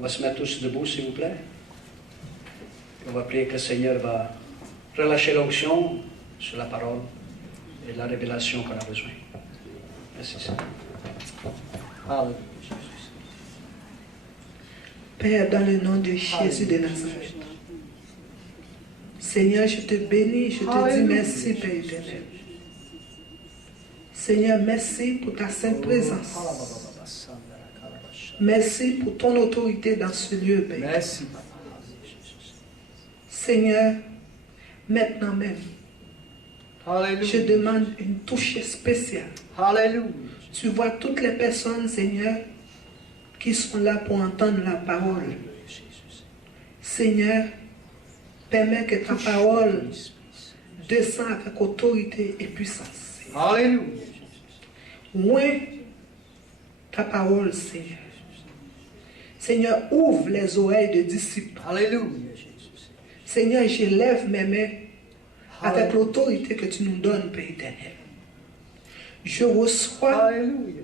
On va se mettre tous debout, s'il vous plaît. On va prier que le Seigneur va relâcher l'onction sur la parole et la révélation qu'on a besoin. Merci, Seigneur. Alléluia. Père, dans le nom de Jésus de Nazareth, Seigneur, je te bénis, je te dis merci, Père éternel. Seigneur, merci pour ta sainte présence. Merci pour ton autorité dans ce lieu, Père. Merci. Seigneur, maintenant même, Alléluia. je demande une touche spéciale. Alléluia. Tu vois toutes les personnes, Seigneur, qui sont là pour entendre la parole. Seigneur, permets que ta parole descende avec autorité et puissance. Alléluia. Loin ta parole, Seigneur. Seigneur, ouvre les oreilles des disciples. Alléluia. Seigneur, je lève mes mains avec l'autorité que tu nous donnes, Père éternel. Je reçois Alléluia.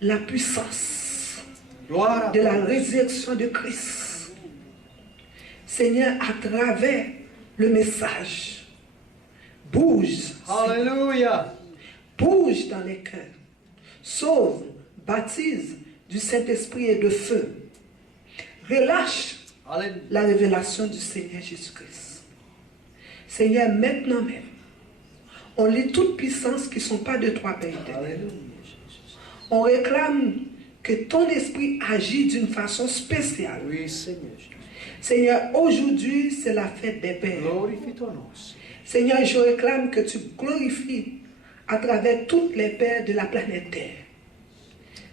la puissance Gloire de la résurrection de Christ. Seigneur, à travers le message, bouge, Alléluia. bouge dans les cœurs, sauve, baptise du Saint-Esprit et de feu. Relâche Alléluia. la révélation du Seigneur Jésus-Christ. Seigneur, maintenant même, on lit toutes puissances qui ne sont pas de toi, Père éternel. Alléluia. On réclame que ton esprit agit d'une façon spéciale. Oui, Seigneur. Seigneur, aujourd'hui, c'est la fête des pères. Glorifie ton nom. Seigneur, je réclame que tu glorifies à travers toutes les pères de la planète Terre.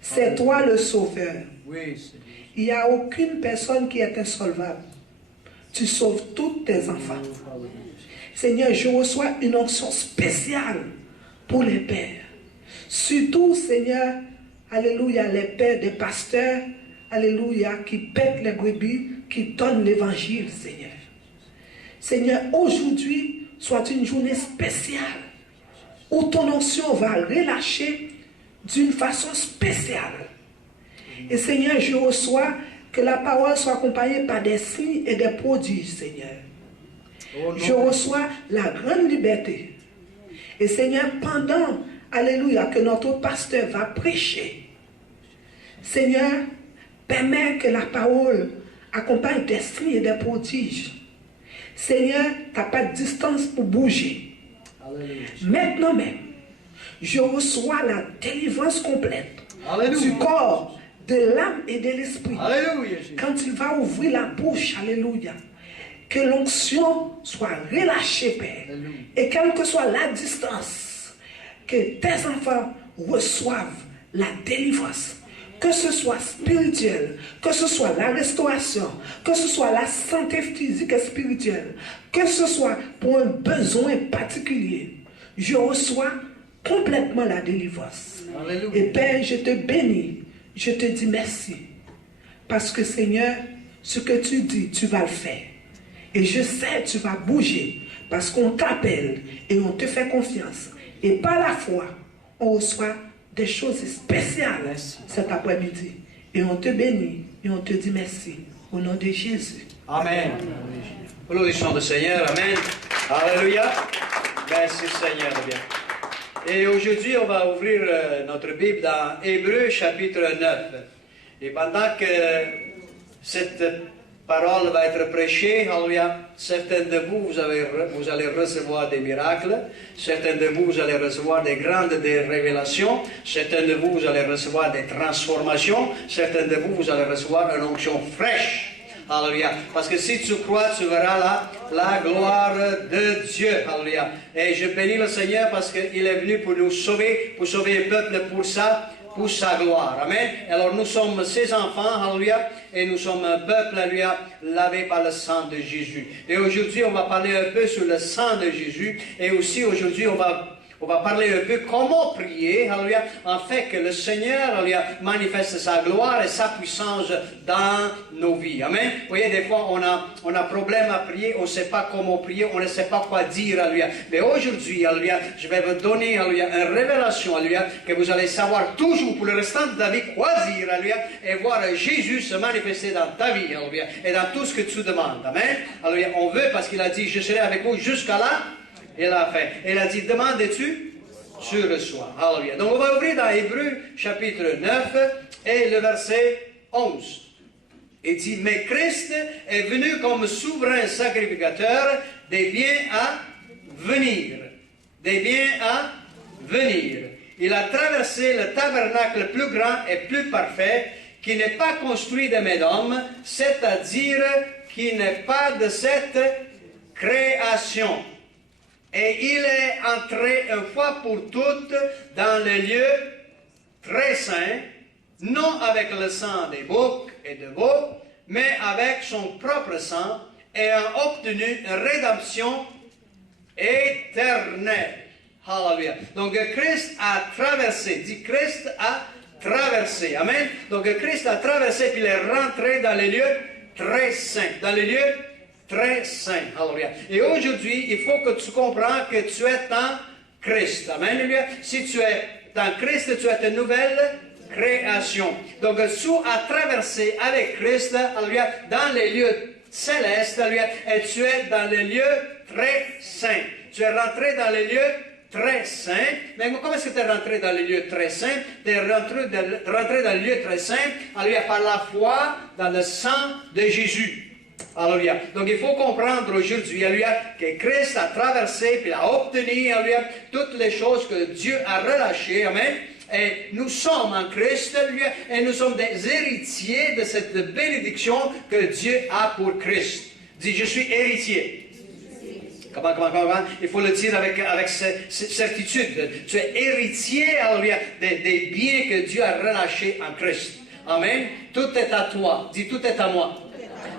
C'est toi le Sauveur. Oui, Seigneur. Il n'y a aucune personne qui est insolvable. Tu sauves tous tes enfants. Seigneur, je reçois une onction spéciale pour les pères. Surtout, Seigneur, alléluia, les pères des pasteurs, alléluia, qui pètent les brebis, qui donnent l'évangile, Seigneur. Seigneur, aujourd'hui, soit une journée spéciale où ton onction va relâcher d'une façon spéciale. Et Seigneur, je reçois que la parole soit accompagnée par des signes et des prodiges, Seigneur. Je reçois la grande liberté. Et Seigneur, pendant, alléluia, que notre pasteur va prêcher, Seigneur, permets que la parole accompagne des signes et des prodiges. Seigneur, tu n'as pas de distance pour bouger. Alléluia. Maintenant même, je reçois la délivrance complète Alléluia. du corps, de l'âme et de l'esprit. Alléluia. Quand il va ouvrir la bouche, alléluia, que l'onction soit relâchée, Père. Alléluia. Et quelle que soit la distance, que tes enfants reçoivent la délivrance. Que ce soit spirituel, que ce soit la restauration, que ce soit la santé physique et spirituelle, que ce soit pour un besoin particulier, je reçois complètement la délivrance. Alléluia. Et Père, je te bénis, je te dis merci. Parce que Seigneur, ce que tu dis, tu vas le faire. Et je sais, tu vas bouger. Parce qu'on t'appelle et on te fait confiance. Et par la foi, on reçoit des choses spéciales Merci. cet après-midi. Et on te bénit et on te dit merci. Au nom de Jésus. Amen. Applaudissons le Seigneur. Amen. Alléluia. Merci Seigneur. Bien. Et aujourd'hui, on va ouvrir notre Bible dans Hébreux chapitre 9. Et pendant que cette parole va être prêchée, alléluia, certains de vous, vous allez recevoir des miracles, certains de vous, vous allez recevoir des grandes révélations, certains de vous, vous allez recevoir des transformations, certains de vous, vous allez recevoir une onction fraîche. Alléluia. Parce que si tu crois, tu verras la gloire de Dieu. Alléluia. Et je bénis le Seigneur parce qu'il est venu pour nous sauver, pour sauver le peuple pour sa gloire. Amen. Alors nous sommes ses enfants, alléluia, et nous sommes un peuple, alléluia, lavé par le sang de Jésus. Et aujourd'hui, on va parler un peu sur le sang de Jésus, et aussi aujourd'hui, on va On va parler un peu comment prier, alléluia, afin que le Seigneur, alléluia, manifeste sa gloire et sa puissance dans nos vies. Amen. Vous voyez, des fois, on a problème à prier, on ne sait pas comment prier, on ne sait pas quoi dire, alléluia. Mais aujourd'hui, alléluia, je vais vous donner, alléluia, une révélation, alléluia, que vous allez savoir toujours pour le restant de ta vie quoi dire, alléluia, et voir Jésus se manifester dans ta vie, alléluia, et dans tout ce que tu demandes. Amen. Alléluia. On veut, parce qu'il a dit, je serai avec vous jusqu'à là. Et la fin. Il a dit, demandes-tu, tu reçois. Alléluia. Donc on va ouvrir dans Hébreux chapitre 9 et le verset 11. Il dit, mais Christ est venu comme souverain sacrificateur des biens à venir. Des biens à venir. Il a traversé le tabernacle plus grand et plus parfait qui n'est pas construit de main d'homme, c'est-à-dire qui n'est pas de cette création. Et il est entré une fois pour toutes dans le lieu très saint, non avec le sang des boucs et de veaux, mais avec son propre sang, et a obtenu une rédemption éternelle. Alléluia. Donc Christ a traversé, dit Christ a traversé. Amen. Donc Christ a traversé, puis il est rentré dans les lieux très saints. Dans les lieux très saint. Alléluia. Et aujourd'hui, il faut que tu comprennes que tu es en Christ. Amen. Alléluia. Si tu es en Christ, tu es une nouvelle création. Donc, tu as traversé avec Christ, alléluia, dans les lieux célestes, alléluia, et tu es dans les lieux très saints. Tu es rentré dans les lieux très saints. Mais comment est-ce que tu es rentré dans les lieux très saints? Tu es rentré dans les lieux très saints, alléluia, par la foi dans le sang de Jésus. Alléluia. Donc il faut comprendre aujourd'hui, alléluia, que Christ a traversé, puis a obtenu, alléluia, toutes les choses que Dieu a relâchées, amen. Et nous sommes en Christ, alléluia, et nous sommes des héritiers de cette bénédiction que Dieu a pour Christ. Dis, je suis héritier. Comment? Il faut le dire avec certitude. Tu es héritier, alléluia, des biens que Dieu a relâchés en Christ. Amen. Tout est à toi. Dis, tout est à moi.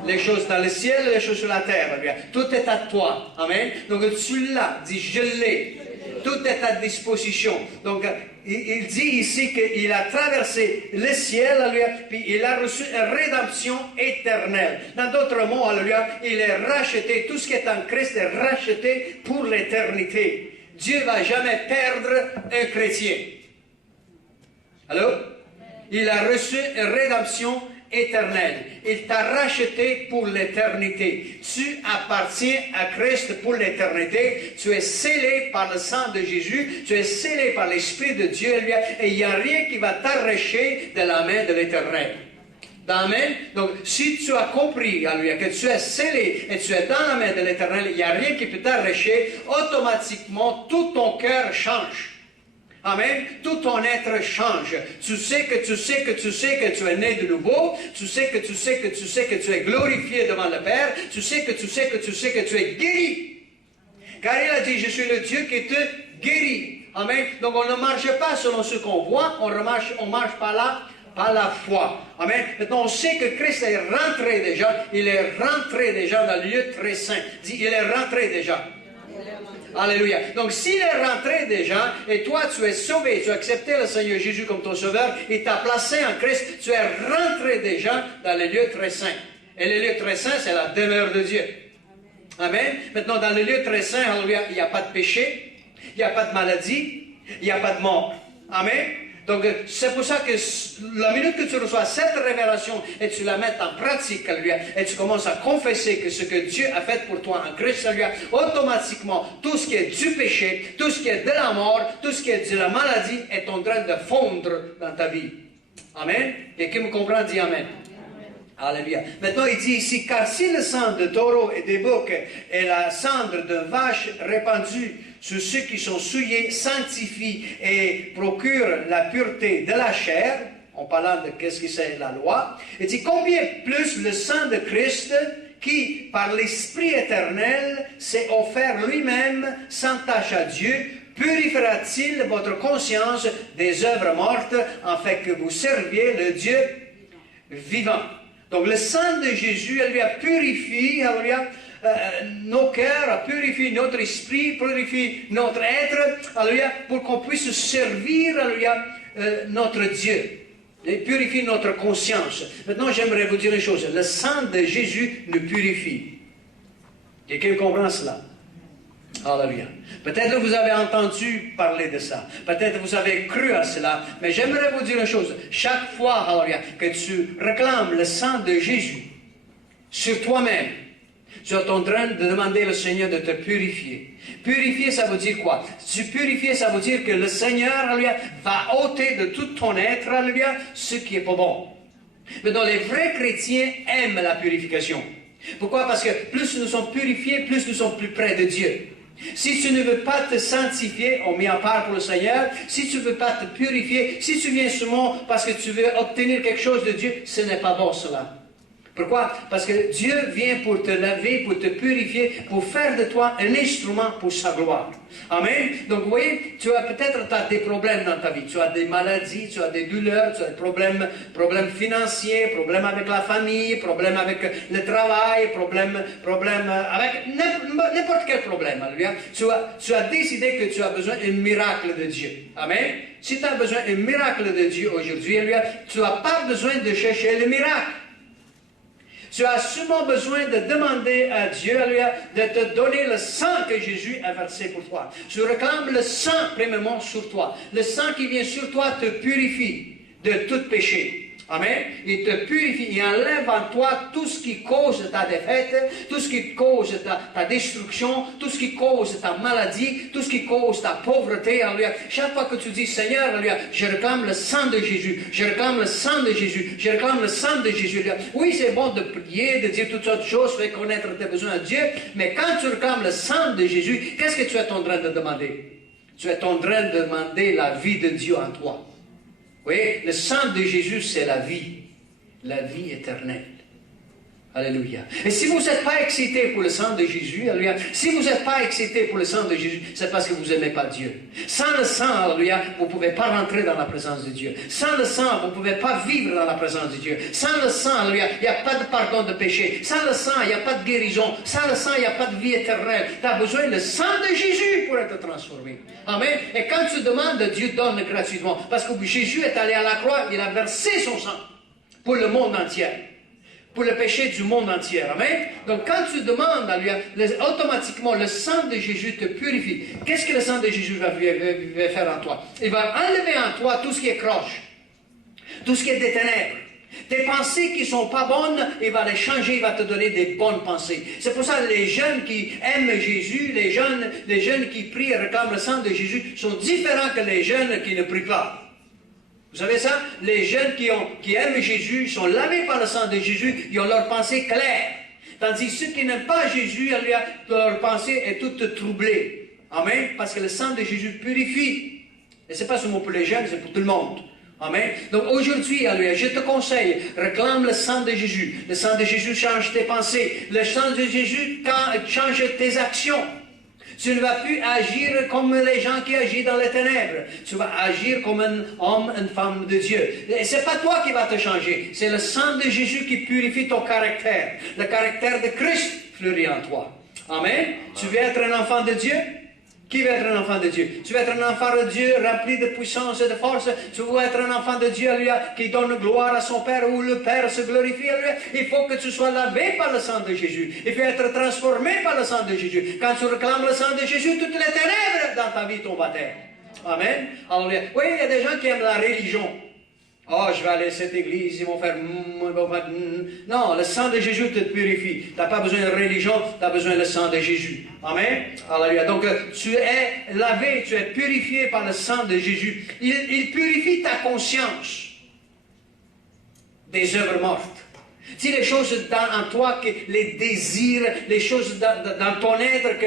Les choses dans le ciel et les choses sur la terre. Alléluia. Tout est à toi. Amen. Donc tu l'as. Dis, je l'ai. Tout est à disposition. Donc il dit ici qu'il a traversé le ciel, alléluia, puis il a reçu une rédemption éternelle. Dans d'autres mots, alléluia, il est racheté. Tout ce qui est en Christ est racheté pour l'éternité. Dieu ne va jamais perdre un chrétien. Allô? Il a reçu une rédemption éternelle. Il t'a racheté pour l'éternité. Tu appartiens à Christ pour l'éternité. Tu es scellé par le sang de Jésus. Tu es scellé par l'Esprit de Dieu. Et il n'y a rien qui va t'arracher de la main de l'Éternel. Amen. Donc, si tu as compris, alléluia, que tu es scellé et tu es dans la main de l'Éternel, il n'y a rien qui peut t'arracher. Automatiquement, tout ton cœur change. Amen. Tout ton être change. Tu sais que tu es né de nouveau. Tu sais que tu es glorifié devant le Père. Tu sais que tu es guéri. Car il a dit, je suis le Dieu qui te guérit. Amen. Donc on ne marche pas selon ce qu'on voit. On marche par la foi. Amen. Maintenant, on sait que Christ est rentré déjà. Il est rentré déjà dans le lieu très saint. Dis, il est rentré déjà. Alléluia. Donc, s'il est rentré déjà, et toi, tu es sauvé, tu as accepté le Seigneur Jésus comme ton sauveur, il t'a placé en Christ, tu es rentré déjà dans les lieux très saints. Et les lieux très saints, c'est la demeure de Dieu. Amen. Maintenant, dans les lieux très saints, alléluia, il n'y a pas de péché, il n'y a pas de maladie, il n'y a pas de mort. Amen. Donc, c'est pour ça que la minute que tu reçois cette révélation et tu la mets en pratique, et tu commences à confesser que ce que Dieu a fait pour toi en Christ, automatiquement, tout ce qui est du péché, tout ce qui est de la mort, tout ce qui est de la maladie est en train de fondre dans ta vie. Amen. Et qui me comprend, dit Amen. Alléluia. Maintenant, il dit ici, car si le sang de taureau et des boucs et la cendre de vache répandue sur ceux qui sont souillés sanctifient et procurent la pureté de la chair, en parlant de qu'est-ce que c'est la loi, il dit combien plus le sang de Christ qui, par l'Esprit éternel, s'est offert lui-même sans tache à Dieu, purifiera-t-il votre conscience des œuvres mortes, afin que vous serviez le Dieu vivant. Donc le sang de Jésus, elle lui a purifié, nos cœurs, purifie notre esprit, purifie notre être, alléluia, pour qu'on puisse servir, alléluia, notre Dieu. Et purifie notre conscience. Maintenant, j'aimerais vous dire une chose. Le sang de Jésus nous purifie. Quelqu'un comprend cela? Alléluia. Peut-être que vous avez entendu parler de ça. Peut-être que vous avez cru à cela. Mais j'aimerais vous dire une chose. Chaque fois, alléluia, que tu réclames le sang de Jésus sur toi-même, tu es en train de demander au Seigneur de te purifier. Purifier, ça veut dire quoi? Purifier, ça veut dire que le Seigneur, alléluia, va ôter de tout ton être, alléluia, ce qui n'est pas bon. Mais donc, les vrais chrétiens aiment la purification. Pourquoi? Parce que plus nous sommes purifiés, plus nous sommes plus près de Dieu. Si tu ne veux pas te sanctifier, on met en part pour le Seigneur, si tu ne veux pas te purifier, si tu viens seulement parce que tu veux obtenir quelque chose de Dieu, ce n'est pas bon cela. Pourquoi? Parce que Dieu vient pour te laver, pour te purifier, pour faire de toi un instrument pour sa gloire. Amen. Donc vous voyez, tu as peut-être des problèmes dans ta vie. Tu as des maladies, tu as des douleurs, tu as des problèmes financiers, problèmes avec la famille, problèmes avec le travail, problèmes avec n'importe quel problème. Tu as décidé que tu as besoin d'un miracle de Dieu. Amen. Si tu as besoin d'un miracle de Dieu aujourd'hui, tu n'as pas besoin de chercher le miracle. Tu as seulement besoin de demander à Dieu, de te donner le sang que Jésus a versé pour toi. Tu réclames le sang, premièrement, sur toi. Le sang qui vient sur toi te purifie de tout péché. Amen. Il te purifie, il enlève en toi tout ce qui cause ta défaite, tout ce qui cause ta destruction, tout ce qui cause ta maladie, tout ce qui cause ta pauvreté. Alléluia. Chaque fois que tu dis, Seigneur, alléluia, je réclame le sang de Jésus, je réclame le sang de Jésus, je réclame le sang de Jésus. Alléluia. Oui, c'est bon de prier, de dire toutes sortes de choses, faire connaître tes besoins à Dieu, mais quand tu réclames le sang de Jésus, qu'est-ce que tu es en train de demander? Tu es en train de demander la vie de Dieu en toi. Vous voyez, le sang de Jésus, c'est la vie éternelle. Alléluia. Et si vous n'êtes pas excité pour le sang de Jésus, alléluia, si vous n'êtes pas excité pour le sang de Jésus, c'est parce que vous n'aimez pas Dieu. Sans le sang, alléluia, vous ne pouvez pas rentrer dans la présence de Dieu. Sans le sang, vous ne pouvez pas vivre dans la présence de Dieu. Sans le sang, alléluia, il n'y a pas de pardon de péché. Sans le sang, il n'y a pas de guérison. Sans le sang, il n'y a pas de vie éternelle. Tu as besoin du sang de Jésus pour être transformé. Amen. Et quand tu demandes, Dieu donne gratuitement. Parce que Jésus est allé à la croix, il a versé son sang pour le monde entier. Pour le péché du monde entier. Amen. Donc quand tu demandes à lui, automatiquement le sang de Jésus te purifie. Qu'est-ce que le sang de Jésus va faire en toi? Il va enlever en toi tout ce qui est croche, tout ce qui est des ténèbres. Tes pensées qui ne sont pas bonnes, il va les changer, il va te donner des bonnes pensées. C'est pour ça que les jeunes qui aiment Jésus, les jeunes qui prient et réclament le sang de Jésus sont différents que les jeunes qui ne prient pas. Vous savez ça? Les jeunes qui aiment Jésus, ils sont lavés par le sang de Jésus, ils ont leur pensée claire. Tandis que ceux qui n'aiment pas Jésus, leur pensée est toute troublée. Amen? Parce que le sang de Jésus purifie. Et ce n'est pas seulement pour les jeunes, c'est pour tout le monde. Amen. Donc aujourd'hui, alléluia, je te conseille, réclame le sang de Jésus. Le sang de Jésus change tes pensées. Le sang de Jésus change tes actions. Tu ne vas plus agir comme les gens qui agissent dans les ténèbres. Tu vas agir comme un homme, une femme de Dieu. Et ce n'est pas toi qui vas te changer. C'est le sang de Jésus qui purifie ton caractère. Le caractère de Christ fleurit en toi. Amen. Tu veux être un enfant de Dieu? Qui veut être un enfant de Dieu? Tu veux être un enfant de Dieu rempli de puissance et de force? Tu veux être un enfant de Dieu, qui donne gloire à son Père, où le Père se glorifie? Il faut que tu sois lavé par le sang de Jésus. Il faut être transformé par le sang de Jésus. Quand tu réclames le sang de Jésus, toutes les ténèbres dans ta vie tombent à terre. Amen. Alléluia. Oui, il y a des gens qui aiment la religion. Oh, je vais aller à cette église, ils vont faire... Non, le sang de Jésus te purifie. Tu n'as pas besoin de religion, tu as besoin du sang de Jésus. Amen. Alléluia. Donc, tu es lavé, tu es purifié par le sang de Jésus. Il purifie ta conscience des œuvres mortes. Si les choses en toi, les désirs, les choses dans ton être,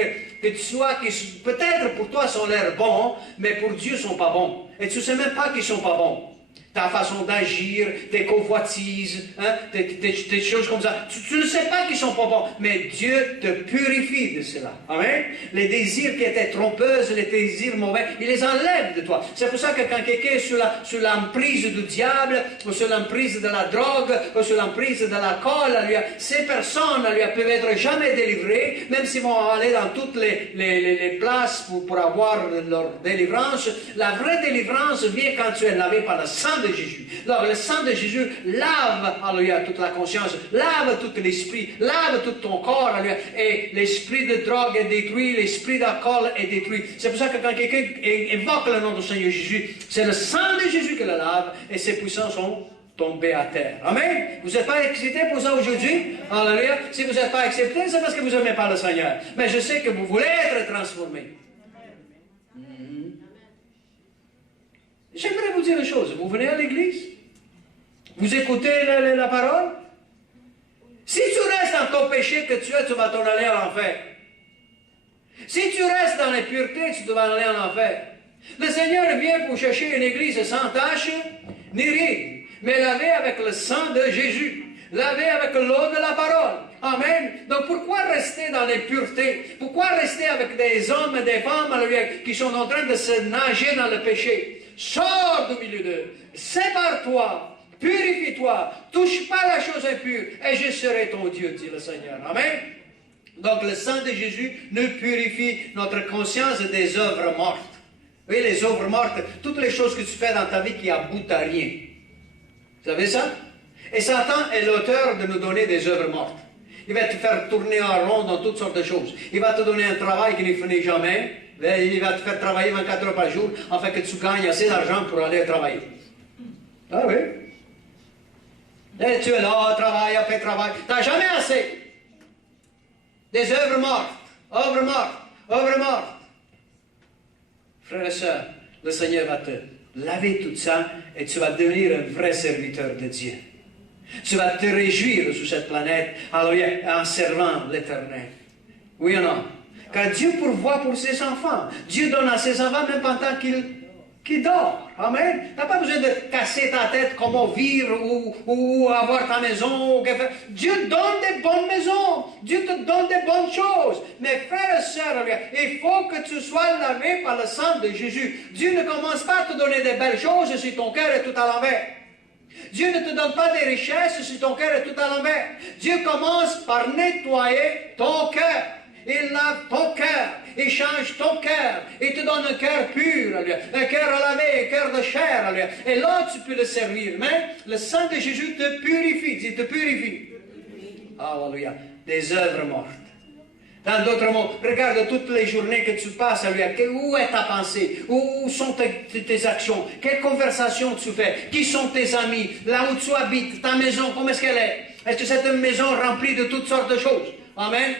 que tu sois, qui peut-être pour toi sont l'air bons, mais pour Dieu ne sont pas bons. Et tu ne sais même pas qu'ils ne sont pas bons. ta façon d'agir, tes convoitises, hein, des choses comme ça. Tu ne sais pas qu'ils sont pas bons, mais Dieu te purifie de cela. Amen. Les désirs qui étaient trompeuses, les désirs mauvais, il les enlève de toi. C'est pour ça que quand quelqu'un est sous l'emprise du diable, ou sous l'emprise de la drogue, ou sous l'emprise de l'alcool, ces personnes ne peuvent être jamais délivrées, même s'ils vont aller dans toutes les places pour avoir leur délivrance. La vraie délivrance vient quand tu es lavé par le sang de Jésus. Donc le sang de Jésus lave, alléluia, toute la conscience, lave tout l'esprit, lave tout ton corps, alléluia, et l'esprit de drogue est détruit, l'esprit d'alcool est détruit. C'est pour ça que quand quelqu'un évoque le nom du Seigneur Jésus, c'est le sang de Jésus qui le lave, et ses puissances sont tombées à terre. Amen. Vous n'êtes pas excité pour ça aujourd'hui? Alléluia. Si vous n'êtes pas accepté, c'est parce que vous n'aimez pas le Seigneur. Mais je sais que vous voulez être transformé. J'aimerais vous dire une chose. Vous venez à l'église? Vous écoutez la parole? Si tu restes dans ton péché que tu vas t'en aller en enfer. Si tu restes dans l'impureté, tu vas aller en enfer. Le Seigneur vient pour chercher une église sans tache ni ride, mais lavée avec le sang de Jésus, lavée avec l'eau de la parole. Amen. Donc pourquoi rester dans l'impureté? Pourquoi rester avec des hommes et des femmes qui sont en train de se nager dans le péché? Sors du milieu d'eux, sépare-toi, purifie-toi, touche pas la chose impure, et je serai ton Dieu, dit le Seigneur. Amen. Donc le sang de Jésus nous purifie notre conscience des œuvres mortes. Oui, les œuvres mortes, toutes les choses que tu fais dans ta vie qui aboutent à rien. Vous savez ça? Et Satan est l'auteur de nous donner des œuvres mortes. Il va te faire tourner en rond dans toutes sortes de choses. Il va te donner un travail qui ne finit jamais. Il va te faire travailler 24 heures par jour afin que tu gagnes assez d'argent pour aller travailler. Ah oui? Et tu es là, travail après travail. Tu n'as jamais assez. Des œuvres mortes, œuvres mortes, œuvres mortes. Frères et sœurs, le Seigneur va te laver tout ça et tu vas devenir un vrai serviteur de Dieu. Tu vas te réjouir sur cette planète en servant l'Éternel. Oui ou non? Car Dieu pourvoit pour ses enfants. Dieu donne à ses enfants même pendant qu'il dort. Amen. Tu n'as pas besoin de casser ta tête comment vivre ou avoir ta maison. Dieu donne des bonnes maisons. Dieu te donne des bonnes choses. Mais frères et sœurs, il faut que tu sois lavé par le sang de Jésus. Dieu ne commence pas à te donner des belles choses si ton cœur est tout à l'envers. Dieu ne te donne pas des richesses si ton cœur est tout à l'envers. Dieu commence par nettoyer ton cœur. Il lave ton cœur, il change ton cœur, il te donne un cœur pur, un cœur lavé, un cœur de chair, et là tu peux le servir. Mais le sang de Jésus te purifie, il te purifie. Alléluia, des œuvres mortes. Dans d'autres mots, regarde toutes les journées que tu passes, où est ta pensée, où sont tes actions, quelles conversations tu fais, qui sont tes amis, là où tu habites, ta maison, comment est-ce qu'elle est? Est-ce que c'est une maison remplie de toutes sortes de choses? Amen.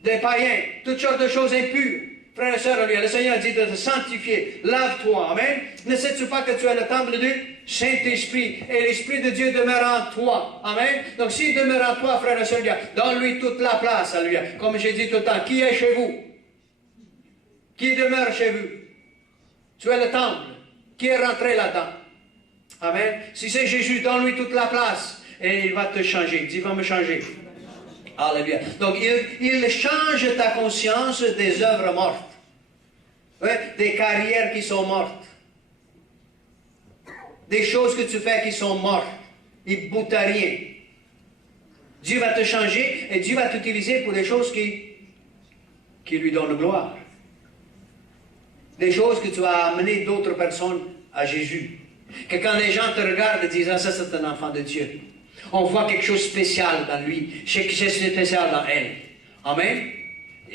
Des païens, toutes sortes de choses impures. Frères et sœurs, le Seigneur dit de te sanctifier. Lave-toi. Amen. Ne sais-tu pas que tu es le temple du Saint-Esprit et l'Esprit de Dieu demeure en toi. Amen. Donc s'il demeure en toi, frères et sœurs, donne-lui toute la place à lui. Comme j'ai dit tout le temps, qui est chez vous? Qui demeure chez vous? Tu es le temple. Qui est rentré là-dedans? Amen. Si c'est Jésus, donne-lui toute la place et il va te changer. Dis, il va me changer. Alléluia. Donc, il change ta conscience des œuvres mortes. Oui, des carrières qui sont mortes. Des choses que tu fais qui sont mortes. Il ne boute à rien. Dieu va te changer et Dieu va t'utiliser pour des choses qui lui donnent gloire. Des choses que tu vas amener d'autres personnes à Jésus. Que quand les gens te regardent et disent, ah, ça c'est un enfant de Dieu. On voit quelque chose de spécial dans lui, quelque chose de spécial dans elle. Amen.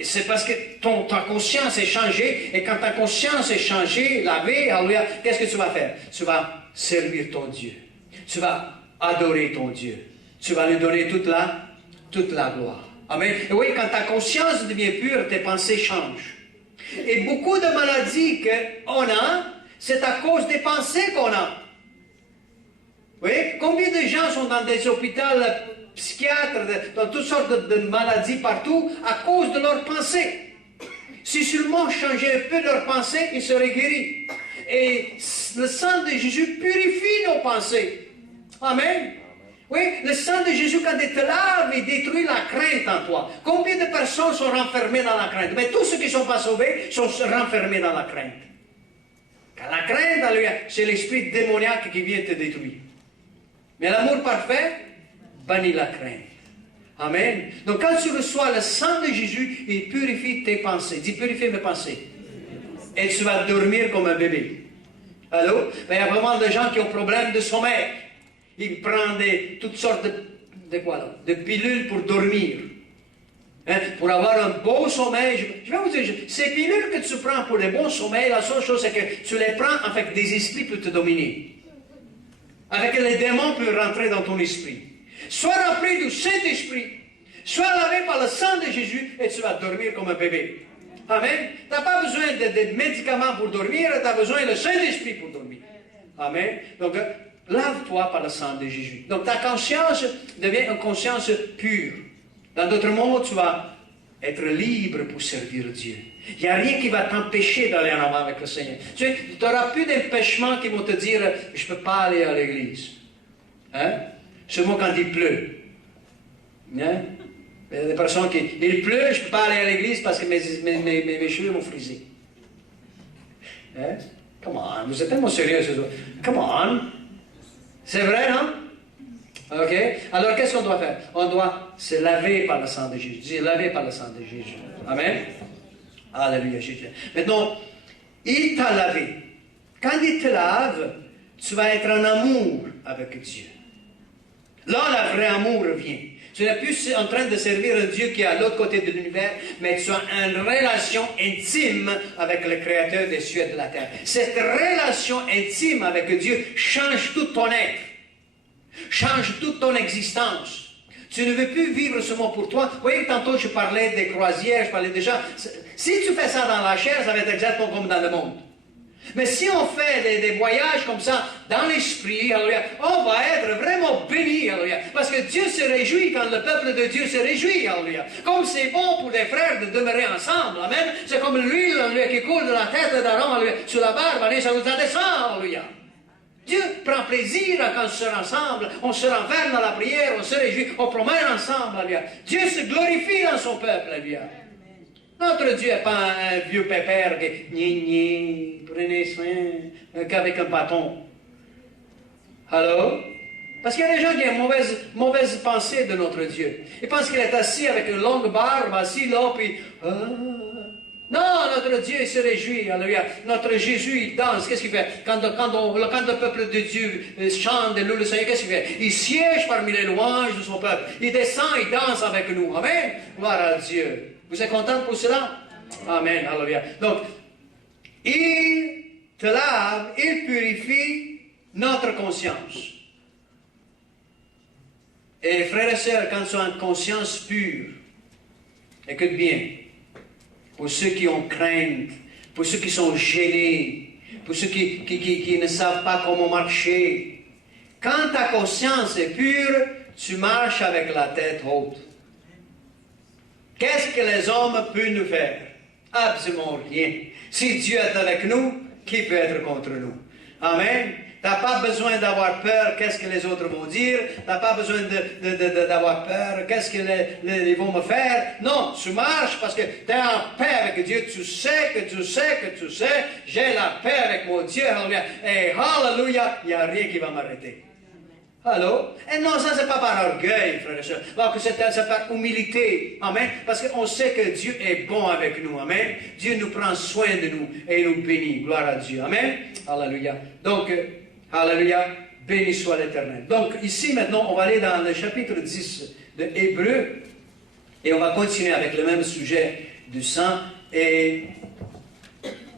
C'est parce que ta conscience est changée, et quand ta conscience est changée, lavée, alléluia, qu'est-ce que tu vas faire? Tu vas servir ton Dieu. Tu vas adorer ton Dieu. Tu vas lui donner toute la gloire. Amen. Et oui, quand ta conscience devient pure, tes pensées changent. Et beaucoup de maladies qu'on a, c'est à cause des pensées qu'on a. Vous voyez, combien de gens sont dans des hôpitaux psychiatres, dans toutes sortes de maladies partout, à cause de leurs pensées. Si seulement changeaient un peu leurs pensées, ils seraient guéris. Et le sang de Jésus purifie nos pensées. Amen. Oui, le sang de Jésus, quand il te lave, il détruit la crainte en toi. Combien de personnes sont renfermées dans la crainte? Mais tous ceux qui ne sont pas sauvés sont renfermés dans la crainte. Car la crainte, c'est l'esprit démoniaque qui vient te détruire. Mais l'amour parfait bannit la crainte. Amen. Donc quand tu reçois le sang de Jésus, il purifie tes pensées. Dis, purifie mes pensées. Et tu vas dormir comme un bébé. Allô? Mais il y a vraiment des gens qui ont problème de sommeil. Ils prennent toutes sortes de pilules pour dormir. Hein? Pour avoir un beau sommeil. Je vais vous dire, ces pilules que tu prends pour le bon sommeil, la seule chose c'est que tu les prends avec des esprits pour te dominer. Avec les démons pour rentrer dans ton esprit. Sois rempli du Saint-Esprit. Sois lavé par le sang de Jésus et tu vas dormir comme un bébé. Amen. Tu n'as pas besoin de médicaments pour dormir, tu as besoin du Saint-Esprit pour dormir. Amen. Donc, lave-toi par le sang de Jésus. Donc, ta conscience devient une conscience pure. Dans d'autres mots, tu vas être libre pour servir Dieu. Il n'y a rien qui va t'empêcher d'aller en avant avec le Seigneur. Tu n'auras plus d'empêchements qui vont te dire « je ne peux pas aller à l'église hein? ». Seulement quand il pleut. Hein? Il y a des personnes qui... Il pleut, je ne peux pas aller à l'église parce que mes cheveux vont friser. Hein? Come on, vous êtes tellement sérieux ce soir. Come on. C'est vrai, non? Ok? Alors, qu'est-ce qu'on doit faire? On doit se laver par le sang de Jésus. Dis, laver par le sang de Jésus. Amen? Alléluia, Jésus. Maintenant, il t'a lavé. Quand il te lave, tu vas être en amour avec Dieu. Là, le vrai amour revient. Tu n'es plus en train de servir un Dieu qui est à l'autre côté de l'univers, mais tu as une relation intime avec le Créateur des cieux et de la terre. Cette relation intime avec Dieu change tout ton être, change toute ton existence. Tu ne veux plus vivre seulement pour toi. Vous voyez, tantôt je parlais des croisières, je parlais des gens. Si tu fais ça dans la chair, ça va être exactement comme dans le monde. Mais si on fait des voyages comme ça, dans l'esprit, on va être vraiment béni, parce que Dieu se réjouit quand le peuple de Dieu se réjouit, comme c'est bon pour les frères de demeurer ensemble, amen. C'est comme l'huile qui coule de la tête d'Aaron sur la barbe, ça nous descend, Dieu prend plaisir quand on sera ensemble, on se renferme dans la prière, on se réjouit, on promène ensemble, Dieu se glorifie dans son peuple, Notre Dieu n'est pas un vieux pépère qui prenez soin qu'avec un bâton. Alors? Parce qu'il y a des gens qui ont une mauvaise pensée de notre Dieu. Ils pensent qu'il est assis avec une longue barbe, assis là, puis... Non, notre Dieu il se réjouit, alléluia. Notre Jésus, il danse. Qu'est-ce qu'il fait? Quand le peuple de Dieu chante et loue le Seigneur, qu'est-ce qu'il fait? Il siège parmi les louanges de son peuple. Il descend, il danse avec nous. Amen. Gloire à Dieu. Vous êtes content pour cela? Amen. Alléluia. Donc, il te lave, il purifie notre conscience. Et frères et sœurs, quand tu as une conscience pure, écoute bien, pour ceux qui ont crainte, pour ceux qui sont gênés, pour ceux qui ne savent pas comment marcher, quand ta conscience est pure, tu marches avec la tête haute. Qu'est-ce que les hommes peuvent nous faire? Absolument rien. Si Dieu est avec nous, qui peut être contre nous? Amen. Tu n'as pas besoin d'avoir peur, qu'est-ce que les autres vont dire. Tu n'as pas besoin d'avoir peur, qu'est-ce qu'ils vont me faire. Non, tu marches parce que tu es en paix avec Dieu. Tu sais, j'ai la paix avec mon Dieu. Alléluia. Et alléluia, il n'y a rien qui va m'arrêter. Allô? Et non, ça c'est pas par orgueil, frères et sœurs. C'est par humilité. Amen. Parce qu'on sait que Dieu est bon avec nous. Amen. Dieu nous prend soin de nous et nous bénit. Gloire à Dieu. Amen. Alléluia. Donc, alléluia, béni soit l'Éternel. Donc, ici maintenant, on va aller dans le chapitre 10 de Hébreux et on va continuer avec le même sujet du sang. Et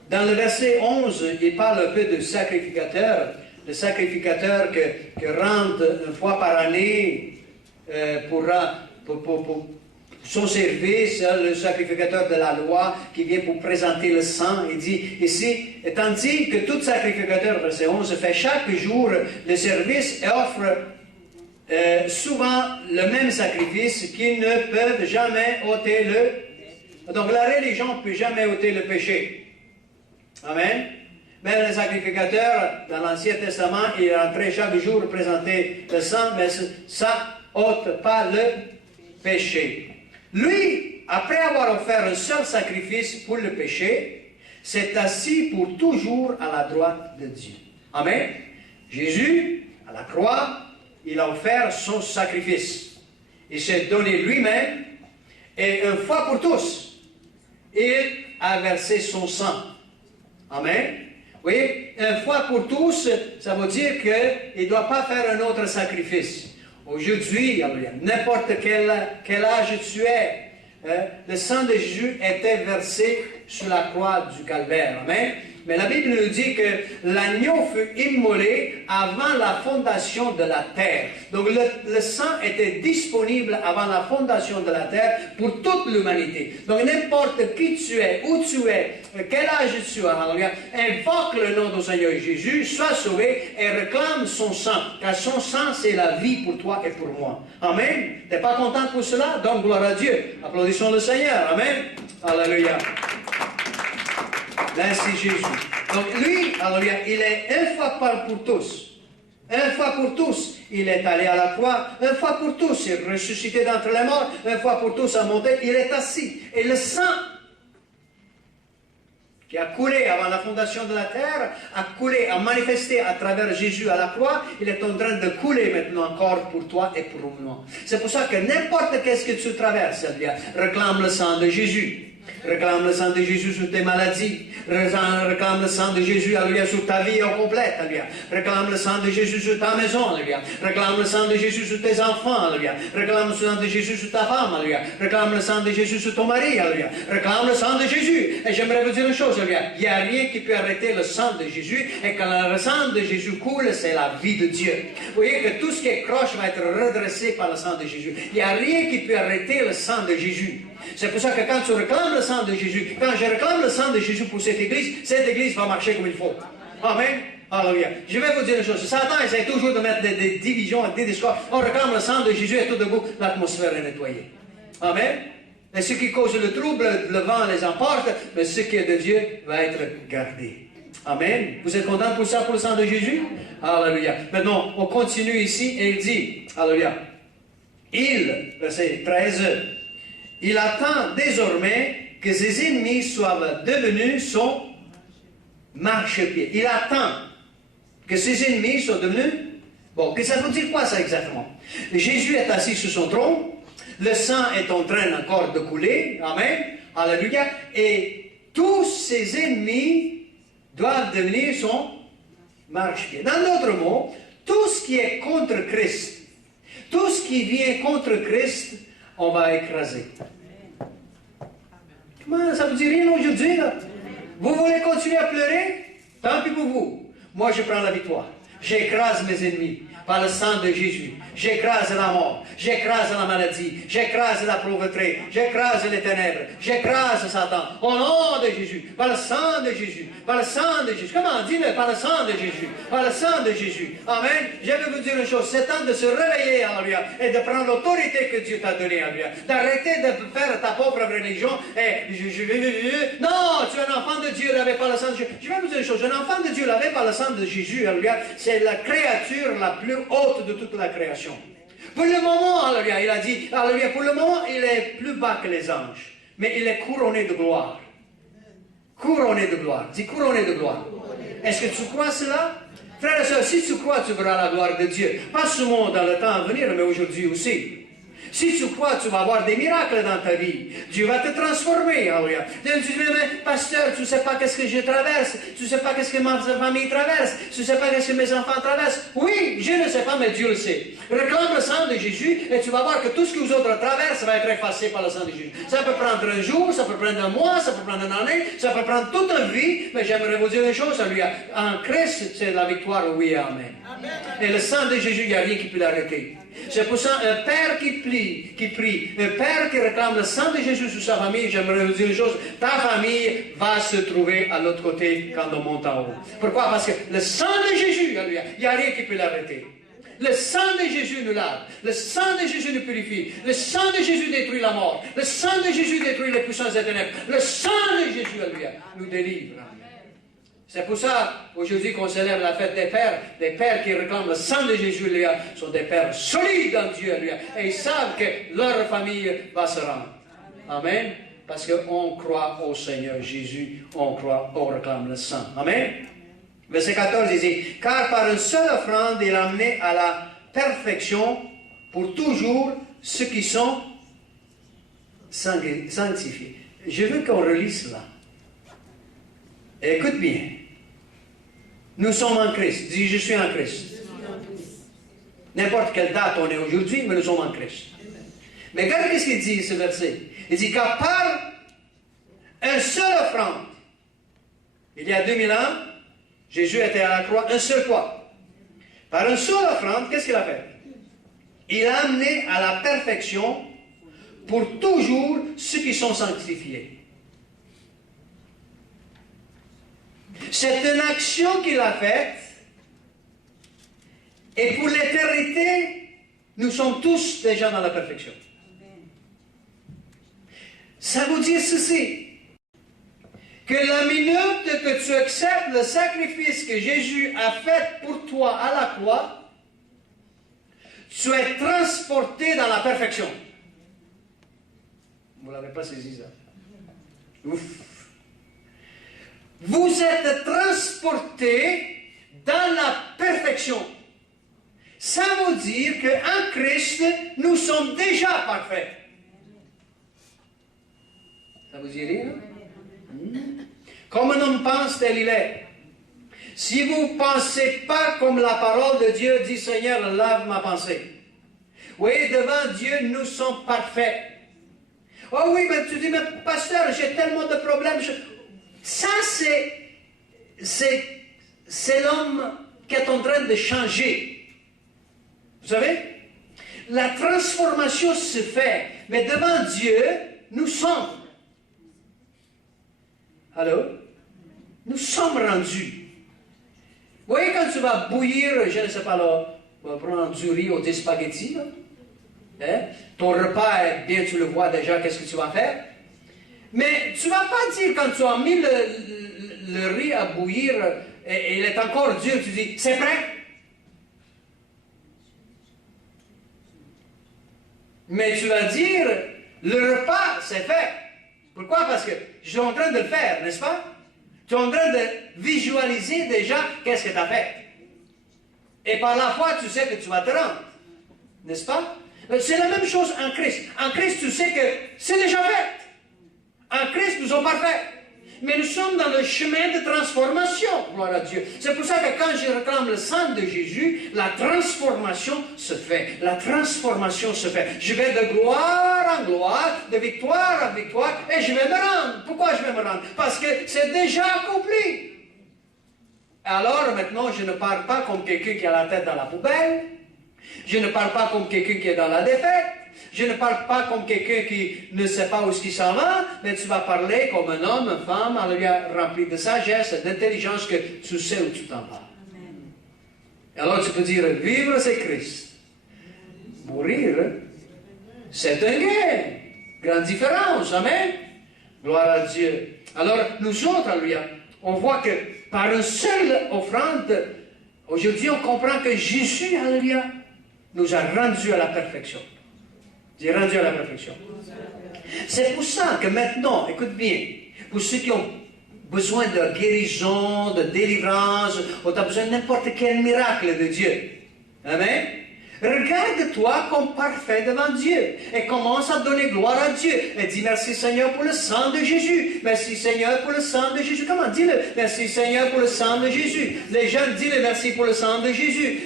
dans le verset 11, il parle un peu de sacrificateur. Le sacrificateur qui rentre une fois par année pour son service, le sacrificateur de la loi qui vient pour présenter le sang. Il dit ici, tandis que tout sacrificateur, verset 11, fait chaque jour le service et offre souvent le même sacrifice qu'ils ne peuvent jamais ôter le... Donc la religion ne peut jamais ôter le péché. Amen. Même les sacrificateurs, dans l'Ancien Testament, ils rentraient chaque jour représenter le sang, mais ça ôte pas le péché. Lui, après avoir offert un seul sacrifice pour le péché, s'est assis pour toujours à la droite de Dieu. Amen. Jésus, à la croix, il a offert son sacrifice. Il s'est donné lui-même et une fois pour tous, il a versé son sang. Amen. Oui, une fois pour tous, ça veut dire qu'il ne doit pas faire un autre sacrifice. Aujourd'hui, n'importe quel âge tu es, le sang de Jésus était versé sur la croix du calvaire. Amen. Mais la Bible nous dit que l'agneau fut immolé avant la fondation de la terre. Donc le sang était disponible avant la fondation de la terre pour toute l'humanité. Donc n'importe qui tu es, où tu es, quel âge tu as, invoque le nom du Seigneur Jésus, sois sauvé et réclame son sang. Car son sang, c'est la vie pour toi et pour moi. Amen. Tu n'es pas content pour cela? Donc gloire à Dieu. Applaudissons le Seigneur. Amen. Alléluia. Merci Jésus. Donc lui, alléluia, il est une fois pour tous. Une fois pour tous, il est allé à la croix. Une fois pour tous, il est ressuscité d'entre les morts. Une fois pour tous, à monter, il est assis. Et le sang qui a coulé avant la fondation de la terre, a coulé, a manifesté à travers Jésus à la croix, il est en train de couler maintenant encore pour toi et pour moi. C'est pour ça que n'importe qu'est-ce que tu traverses, alléluia, réclame le sang de Jésus. Réclame le sang de Jésus sur tes maladies. Réclame le sang de Jésus, alléluia, sur ta vie au complète, alléluia. Réclame le sang de Jésus sur ta maison, alléluia. Réclame le sang de Jésus sur tes enfants, alléluia. Réclame le sang de Jésus sur ta femme, alléluia. Réclame le sang de Jésus sur ton mari, alléluia. Réclame le sang de Jésus. Et j'aimerais vous dire une chose, alléluia. Il n'y a rien qui peut arrêter le sang de Jésus. Et quand le sang de Jésus coule, c'est la vie de Dieu. Vous voyez que tout ce qui est croche va être redressé par le sang de Jésus. Il n'y a rien qui peut arrêter le sang de Jésus. C'est pour ça que quand tu réclames le sang de Jésus, quand je réclame le sang de Jésus pour cette église va marcher comme il faut. Amen. Alléluia. Je vais vous dire une chose. Satan essaie toujours de mettre des divisions, des discours. On réclame le sang de Jésus et tout d'un coup, l'atmosphère est nettoyée. Amen. Et ce qui cause le trouble, le vent les emporte, mais ce qui est de Dieu va être gardé. Amen. Vous êtes content pour ça, pour le sang de Jésus? Alléluia. Maintenant, on continue ici et il dit, Alléluia. Verset 13, il attend désormais que ses ennemis soient devenus son marchepied. Il attend que ses ennemis soient devenus... Bon, que ça veut dire quoi ça exactement? Jésus est assis sur son trône, le sang est en train encore de couler, amen, alléluia, et tous ses ennemis doivent devenir son marchepied. Dans d'autres mots, tout ce qui est contre Christ, tout ce qui vient contre Christ, on va écraser. Comment ça vous dit rien aujourd'hui, là? Vous voulez continuer à pleurer? Tant pis pour vous. Moi, je prends la victoire. J'écrase mes ennemis par le sang de Jésus. J'écrase la mort. J'écrase la maladie. J'écrase la pauvreté. J'écrase les ténèbres. J'écrase Satan. Au nom de Jésus. Par le sang de Jésus. Par le sang de Jésus. Comment dis-le? Par le sang de Jésus. Par le sang de Jésus. Amen. Je vais vous dire une chose. C'est temps de se réveiller, alléluia, et de prendre l'autorité que Dieu t'a donnée, alléluia. D'arrêter de faire ta propre religion. Et non, tu es un enfant de Dieu lavé par le sang de Jésus. Je vais vous dire une chose. Un enfant de Dieu lavé par le sang de Jésus, alléluia, c'est la créature la plus haute de toute la création. Pour le moment, alléluia, il a dit, alléluia, pour le moment, il est plus bas que les anges, mais il est couronné de gloire. Couronné de gloire. Dis couronné de gloire. Est-ce que tu crois cela? Frère et soeur, si tu crois, tu verras la gloire de Dieu. Pas seulement dans le temps à venir, mais aujourd'hui aussi. Si tu crois, tu vas avoir des miracles dans ta vie. Dieu va te transformer. Alléluia. Tu dis, mais pasteur, tu ne sais pas qu'est-ce que je traverse. Tu ne sais pas qu'est-ce que ma famille traverse. Tu ne sais pas qu'est-ce que mes enfants traversent. Oui, je ne sais pas, mais Dieu le sait. Réclame le sang de Jésus et tu vas voir que tout ce que vous autres traversent va être effacé par le sang de Jésus. Ça peut prendre un jour, ça peut prendre un mois, ça peut prendre une année, ça peut prendre toute une vie. Mais j'aimerais vous dire une chose, alléluia. En Christ, c'est la victoire, oui, amen. Amen. Et le sang de Jésus, il n'y a rien qui peut l'arrêter. C'est pour ça, un père qui prie, un père qui réclame le sang de Jésus sur sa famille, j'aimerais vous dire une chose, ta famille va se trouver à l'autre côté quand on monte en haut. Pourquoi? Parce que le sang de Jésus, il n'y a rien qui peut l'arrêter. Le sang de Jésus nous lave, le sang de Jésus nous purifie, le sang de Jésus détruit la mort, le sang de Jésus détruit les puissances des ténèbres, le sang de Jésus, alléluia, nous délivre. C'est pour ça, aujourd'hui, qu'on célèbre la fête des pères qui réclament le sang de Jésus, lui, sont des pères solides en Dieu, lui, et ils savent que leur famille va se rendre. Amen. Parce qu'on croit au Seigneur Jésus, on réclame le sang. Amen. Verset 14, il dit, car par une seule offrande, il a amené à la perfection pour toujours ceux qui sont sanctifiés. Je veux qu'on relise cela. Écoute bien. Nous sommes en Christ. Dis, je suis en Christ. N'importe quelle date on est aujourd'hui, mais nous sommes en Christ. Mais regardez ce qu'il dit, ce verset. Il dit qu'à part un seul offrande, il y a 2000 ans, Jésus était à la croix, un seul fois. Par une seule offrande, qu'est-ce qu'il a fait? Il a amené à la perfection pour toujours ceux qui sont sanctifiés. C'est une action qu'il a faite, et pour l'éternité, nous sommes tous déjà dans la perfection. Ça veut dire ceci, que la minute que tu acceptes le sacrifice que Jésus a fait pour toi à la croix, tu es transporté dans la perfection. Vous ne l'avez pas saisi, ça? Ouf! Vous êtes transporté dans la perfection. Ça veut dire qu'en Christ, nous sommes déjà parfaits. Ça vous dit rien? Comme un homme pense, tel il est. Si vous ne pensez pas comme la parole de Dieu dit, Seigneur, lave ma pensée. Oui, devant Dieu, nous sommes parfaits. Oh oui, mais tu dis, mais pasteur, j'ai tellement de problèmes. Ça, c'est l'homme qui est en train de changer. Vous savez? La transformation se fait, mais devant Dieu, nous sommes. Allô? Nous sommes rendus. Vous voyez, quand tu vas bouillir, je ne sais pas, là, on va prendre du riz ou des spaghettis, là. Hein? Ton repas est bien, tu le vois déjà, qu'est-ce que tu vas faire? Mais tu ne vas pas dire, quand tu as mis le riz à bouillir, et il est encore dur, tu dis, c'est prêt? Mais tu vas dire, le repas, c'est fait. Pourquoi? Parce que je suis en train de le faire, n'est-ce pas? Tu es en train de visualiser déjà qu'est-ce que tu as fait. Et par la foi, tu sais que tu vas te rendre. N'est-ce pas? C'est la même chose en Christ. En Christ, tu sais que c'est déjà fait. En Christ, nous sommes parfaits. Mais nous sommes dans le chemin de transformation, gloire à Dieu. C'est pour ça que quand je réclame le sang de Jésus, la transformation se fait. La transformation se fait. Je vais de gloire en gloire, de victoire en victoire, et je vais me rendre. Pourquoi je vais me rendre? Parce que c'est déjà accompli. Alors maintenant, je ne parle pas comme quelqu'un qui a la tête dans la poubelle. Je ne parle pas comme quelqu'un qui est dans la défaite. Je ne parle pas comme quelqu'un qui ne sait pas où il s'en va, mais tu vas parler comme un homme, une femme, rempli de sagesse et d'intelligence que tu sais où tu t'en vas. Et alors tu peux dire, vivre c'est Christ. Mourir, c'est un gain. Grande différence, amen. Gloire à Dieu. Alors nous autres, alléluia, on voit que par une seule offrande, aujourd'hui on comprend que Jésus, alléluia, nous a rendus à la perfection. J'ai rendu à la perfection. C'est pour ça que maintenant, écoute bien, pour ceux qui ont besoin de guérison, de délivrance, ou tu as besoin de n'importe quel miracle de Dieu. Amen. Regarde-toi comme parfait devant Dieu et commence à donner gloire à Dieu. Et dis merci Seigneur pour le sang de Jésus. Merci Seigneur pour le sang de Jésus. Comment? Dis-le. Merci Seigneur pour le sang de Jésus. Les jeunes, dis-le. Merci pour le sang de Jésus.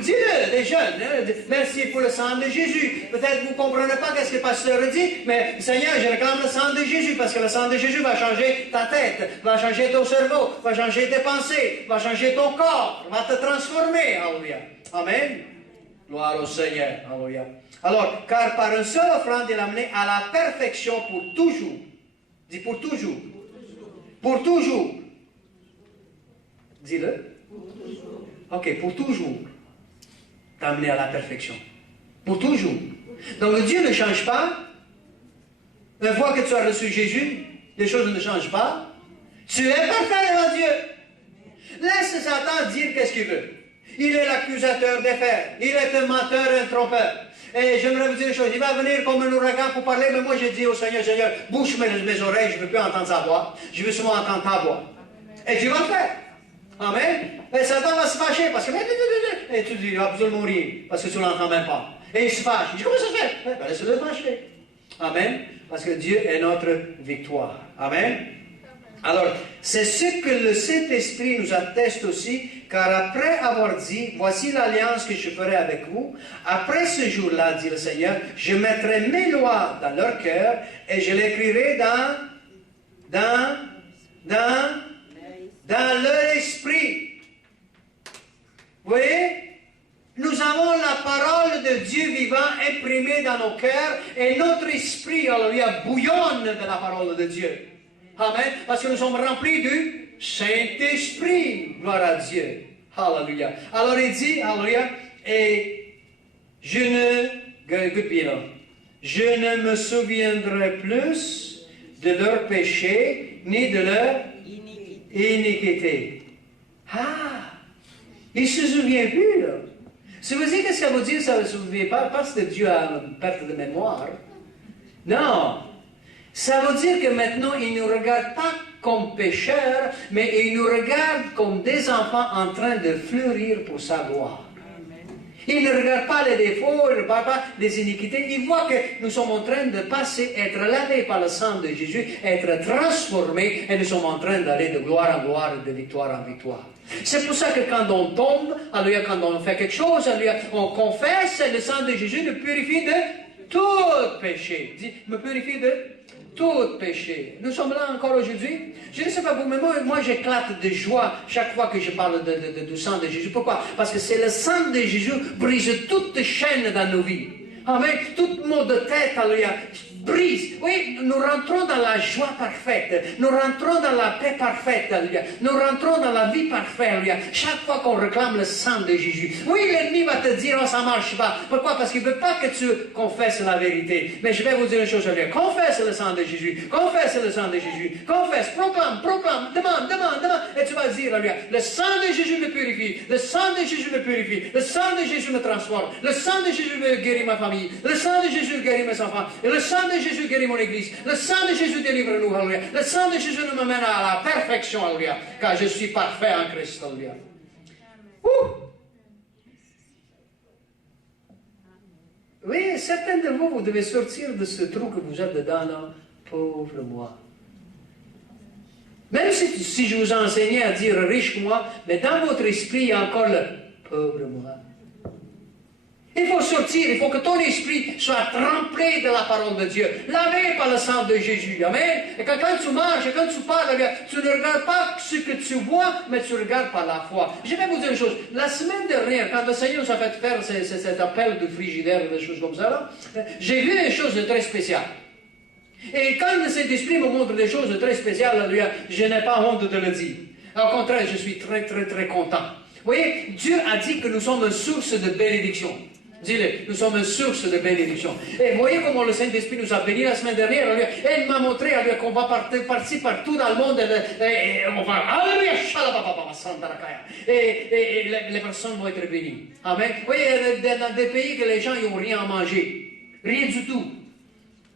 Dis-le, les jeunes. Merci pour le sang de Jésus. Peut-être vous ne comprenez pas ce que le pasteur dit, mais Seigneur, je réclame le sang de Jésus parce que le sang de Jésus va changer ta tête, va changer ton cerveau, va changer tes pensées, va changer ton corps, va te transformer. Alléluia. Amen. Gloire au Seigneur. Alléluia. Alors, car par une seule offrande, il a amené à la perfection pour toujours. Dis pour toujours. Pour toujours. Dis-le. Ok, pour toujours. T'as amené à la perfection. Pour toujours. Donc Dieu ne change pas. Une fois que tu as reçu Jésus, les choses ne changent pas. Tu es parfait devant Dieu. Laisse Satan dire qu'est-ce qu'il veut. Il est l'accusateur des frères. Il est un menteur, un trompeur. Et j'aimerais vous dire une chose. Il va venir comme un ouragan pour parler, mais moi je dis au Seigneur, Seigneur, bouche mes oreilles, je ne veux plus entendre sa voix. Je veux seulement entendre ta voix. Et tu vas le faire. Amen. Et Satan va se fâcher parce que... Et tu dis, il va absolument mourir parce que tu ne l'entends même pas. Et il se fâche. Il dit, comment ça se fait? Ben, laisse-le fâcher. Amen. Parce que Dieu est notre victoire. Amen. Alors, c'est ce que le Saint-Esprit nous atteste aussi, car après avoir dit, voici l'alliance que je ferai avec vous, après ce jour-là, dit le Seigneur, je mettrai mes lois dans leur cœur et je l'écrirai dans leur esprit. Vous voyez? Nous avons la parole de Dieu vivant imprimée dans nos cœurs et notre esprit, alléluia, bouillonne de la parole de Dieu. Amen. Parce que nous sommes remplis du Saint-Esprit. Gloire à Dieu. Alléluia. Alors il dit, alléluia, et je ne me souviendrai plus de leur péché ni de leur iniquité. Ah! Il ne se souvient plus, là. Si vous dites qu'est-ce que ça veut dire, ça ne se souvient pas parce que Dieu a une perte de mémoire. Non. Ça veut dire que maintenant, il ne nous regarde pas comme pécheurs, mais il nous regarde comme des enfants en train de fleurir pour sa gloire. Il ne regarde pas les défauts, il ne regarde pas les iniquités. Il voit que nous sommes en train de passer, être lavés par le sang de Jésus, être transformés, et nous sommes en train d'aller de gloire en gloire, de victoire en victoire. C'est pour ça que quand on tombe, alléluia, quand on fait quelque chose, alléluia, on confesse, et le sang de Jésus nous purifie de tout péché. Dit, me purifie de tout péché. Nous sommes là encore aujourd'hui. Je ne sais pas vous, mais moi j'éclate de joie chaque fois que je parle du sang de Jésus. Pourquoi? Parce que c'est le sang de Jésus brise toutes les chaînes dans nos vies. Amen. Tout mot de tête, alléluia, brise. Oui, nous rentrons dans la joie parfaite. Nous rentrons dans la paix parfaite, alléluia. Nous rentrons dans la vie parfaite, alléluia. Chaque fois qu'on réclame le sang de Jésus. Oui, l'ennemi va te dire, oh, ça ne marche pas. Pourquoi? Parce qu'il ne veut pas que tu confesses la vérité. Mais je vais vous dire une chose, alléluia. Confesse le sang de Jésus. Confesse le sang de Jésus. Confesse, proclame, demande. Et tu vas dire, alléluia, le sang de Jésus me purifie. Le sang de Jésus me purifie. Le sang de Jésus me transforme. Le sang de Jésus me guérit ma famille. Le sang de Jésus guérit mes enfants. Et le sang de Jésus guérit mon église. Le sang de Jésus délivre-nous, alléluia. Le sang de Jésus nous mène à la perfection, alléluia. Car je suis parfait en Christ, alléluia. Oui, certains de vous, vous devez sortir de ce trou que vous êtes dedans, là. Pauvre moi. Même si je vous enseignais à dire riche moi, mais dans votre esprit, il y a encore le pauvre moi. Il faut sortir, il faut que ton esprit soit trempé de la parole de Dieu, lavé par le sang de Jésus. Amen. Et quand tu marches, quand tu parles, tu ne regardes pas ce que tu vois, mais tu regardes par la foi. Je vais vous dire une chose. La semaine dernière, quand le Seigneur nous a fait faire cet appel de frigidaire, des choses comme ça, là, j'ai vu une chose de très spéciale. Et quand le Saint-Esprit me montre des choses de très spéciales, je n'ai pas honte de le dire. Au contraire, je suis très, très, très content. Vous voyez, Dieu a dit que nous sommes une source de bénédiction. Dis-le, nous sommes une source de bénédiction. Et voyez comment le Saint-Esprit nous a bénis la semaine dernière. Elle m'a montré qu'on va partir partout dans le monde. Et on va... Alléluia! Et les personnes vont être bénies. Amen. Vous voyez, dans des pays que les gens n'ont rien à manger. Rien du tout.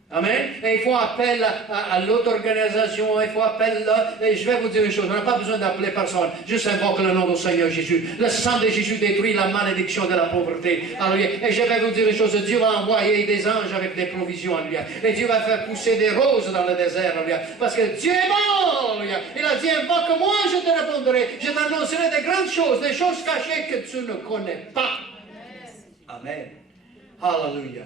Amen. Et il faut appel à l'autre organisation, il faut appel là. Et je vais vous dire une chose, on n'a pas besoin d'appeler personne. Juste invoque le nom du Seigneur Jésus. Le sang de Jésus détruit la malédiction de la pauvreté. Alléluia. Et je vais vous dire une chose, Dieu va envoyer des anges avec des provisions. Alléluia. Et Dieu va faire pousser des roses dans le désert. Alléluia. Parce que Dieu est bon. Alléluia. Il a dit, invoque-moi, je te répondrai. Je t'annoncerai des grandes choses, des choses cachées que tu ne connais pas. Amen. Alléluia.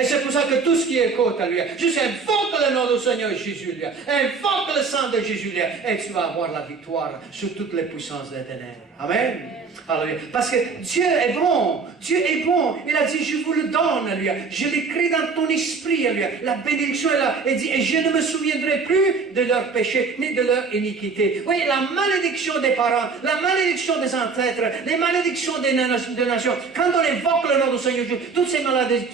Et c'est pour ça que tout ce qui écoute, alléluia, juste invoque le nom du Seigneur Jésus, alléluia, invoque le sang de Jésus, alléluia, et tu vas avoir la victoire sur toutes les puissances des ténèbres. Amen. Alléluia. Parce que Dieu est bon. Dieu est bon. Il a dit, je vous le donne, alléluia. Je l'écris dans ton esprit, alléluia. La bénédiction est là. Il dit, et je ne me souviendrai plus de leurs péchés, ni de leur iniquité. Oui, la malédiction des parents, la malédiction des ancêtres, les malédictions des nations. Quand on évoque le nom du Seigneur Jésus, toutes ces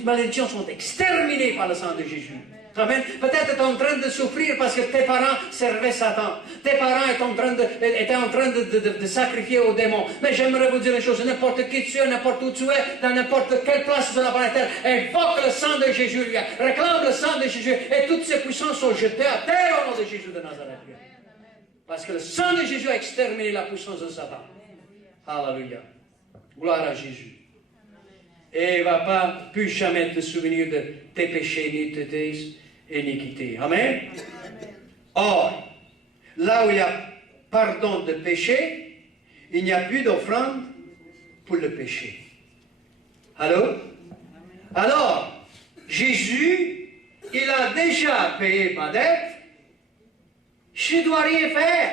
malédictions sont exterminées par le sang de Jésus. Amen. Peut-être tu es en train de souffrir parce que tes parents servaient Satan. Tes parents étaient en train de sacrifier aux démons. Mais j'aimerais vous dire une chose, n'importe qui tu es, n'importe où tu es, dans n'importe quelle place sur la planète Terre, invoque le sang de Jésus, lui. Réclame le sang de Jésus et toutes ces puissances sont jetées à terre au nom de Jésus de Nazareth. Lui. Parce que le sang de Jésus a exterminé la puissance de Satan. Alléluia. Gloire à Jésus. Et il ne va pas plus jamais te souvenir de tes péchés ni de tes iniquités. Amen. Or, là où il y a pardon de péché, il n'y a plus d'offrande pour le péché. Allô? Alors, Jésus, il a déjà payé ma dette. Je ne dois rien faire.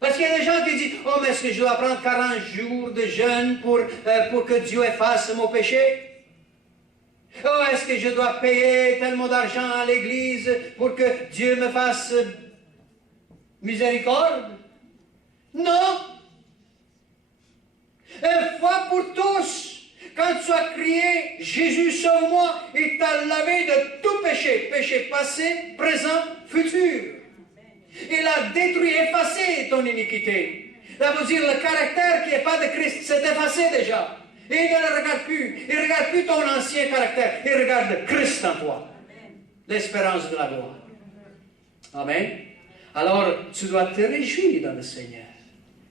Parce qu'il y a des gens qui disent, oh, mais est-ce que je dois prendre 40 jours de jeûne pour que Dieu efface mon péché? Oh, est-ce que je dois payer tellement d'argent à l'église pour que Dieu me fasse miséricorde? Non. Une fois pour tous, quand tu as crié, Jésus sauve-moi, il t'a lavé de tout péché, péché passé, présent, futur. Il a détruit, effacé ton iniquité. Ça veut dire le caractère qui n'est pas de Christ, c'est effacé déjà. Et il ne le regarde plus. Il ne regarde plus ton ancien caractère. Il regarde Christ en toi. L'espérance de la gloire. Amen. Alors, tu dois te réjouir dans le Seigneur.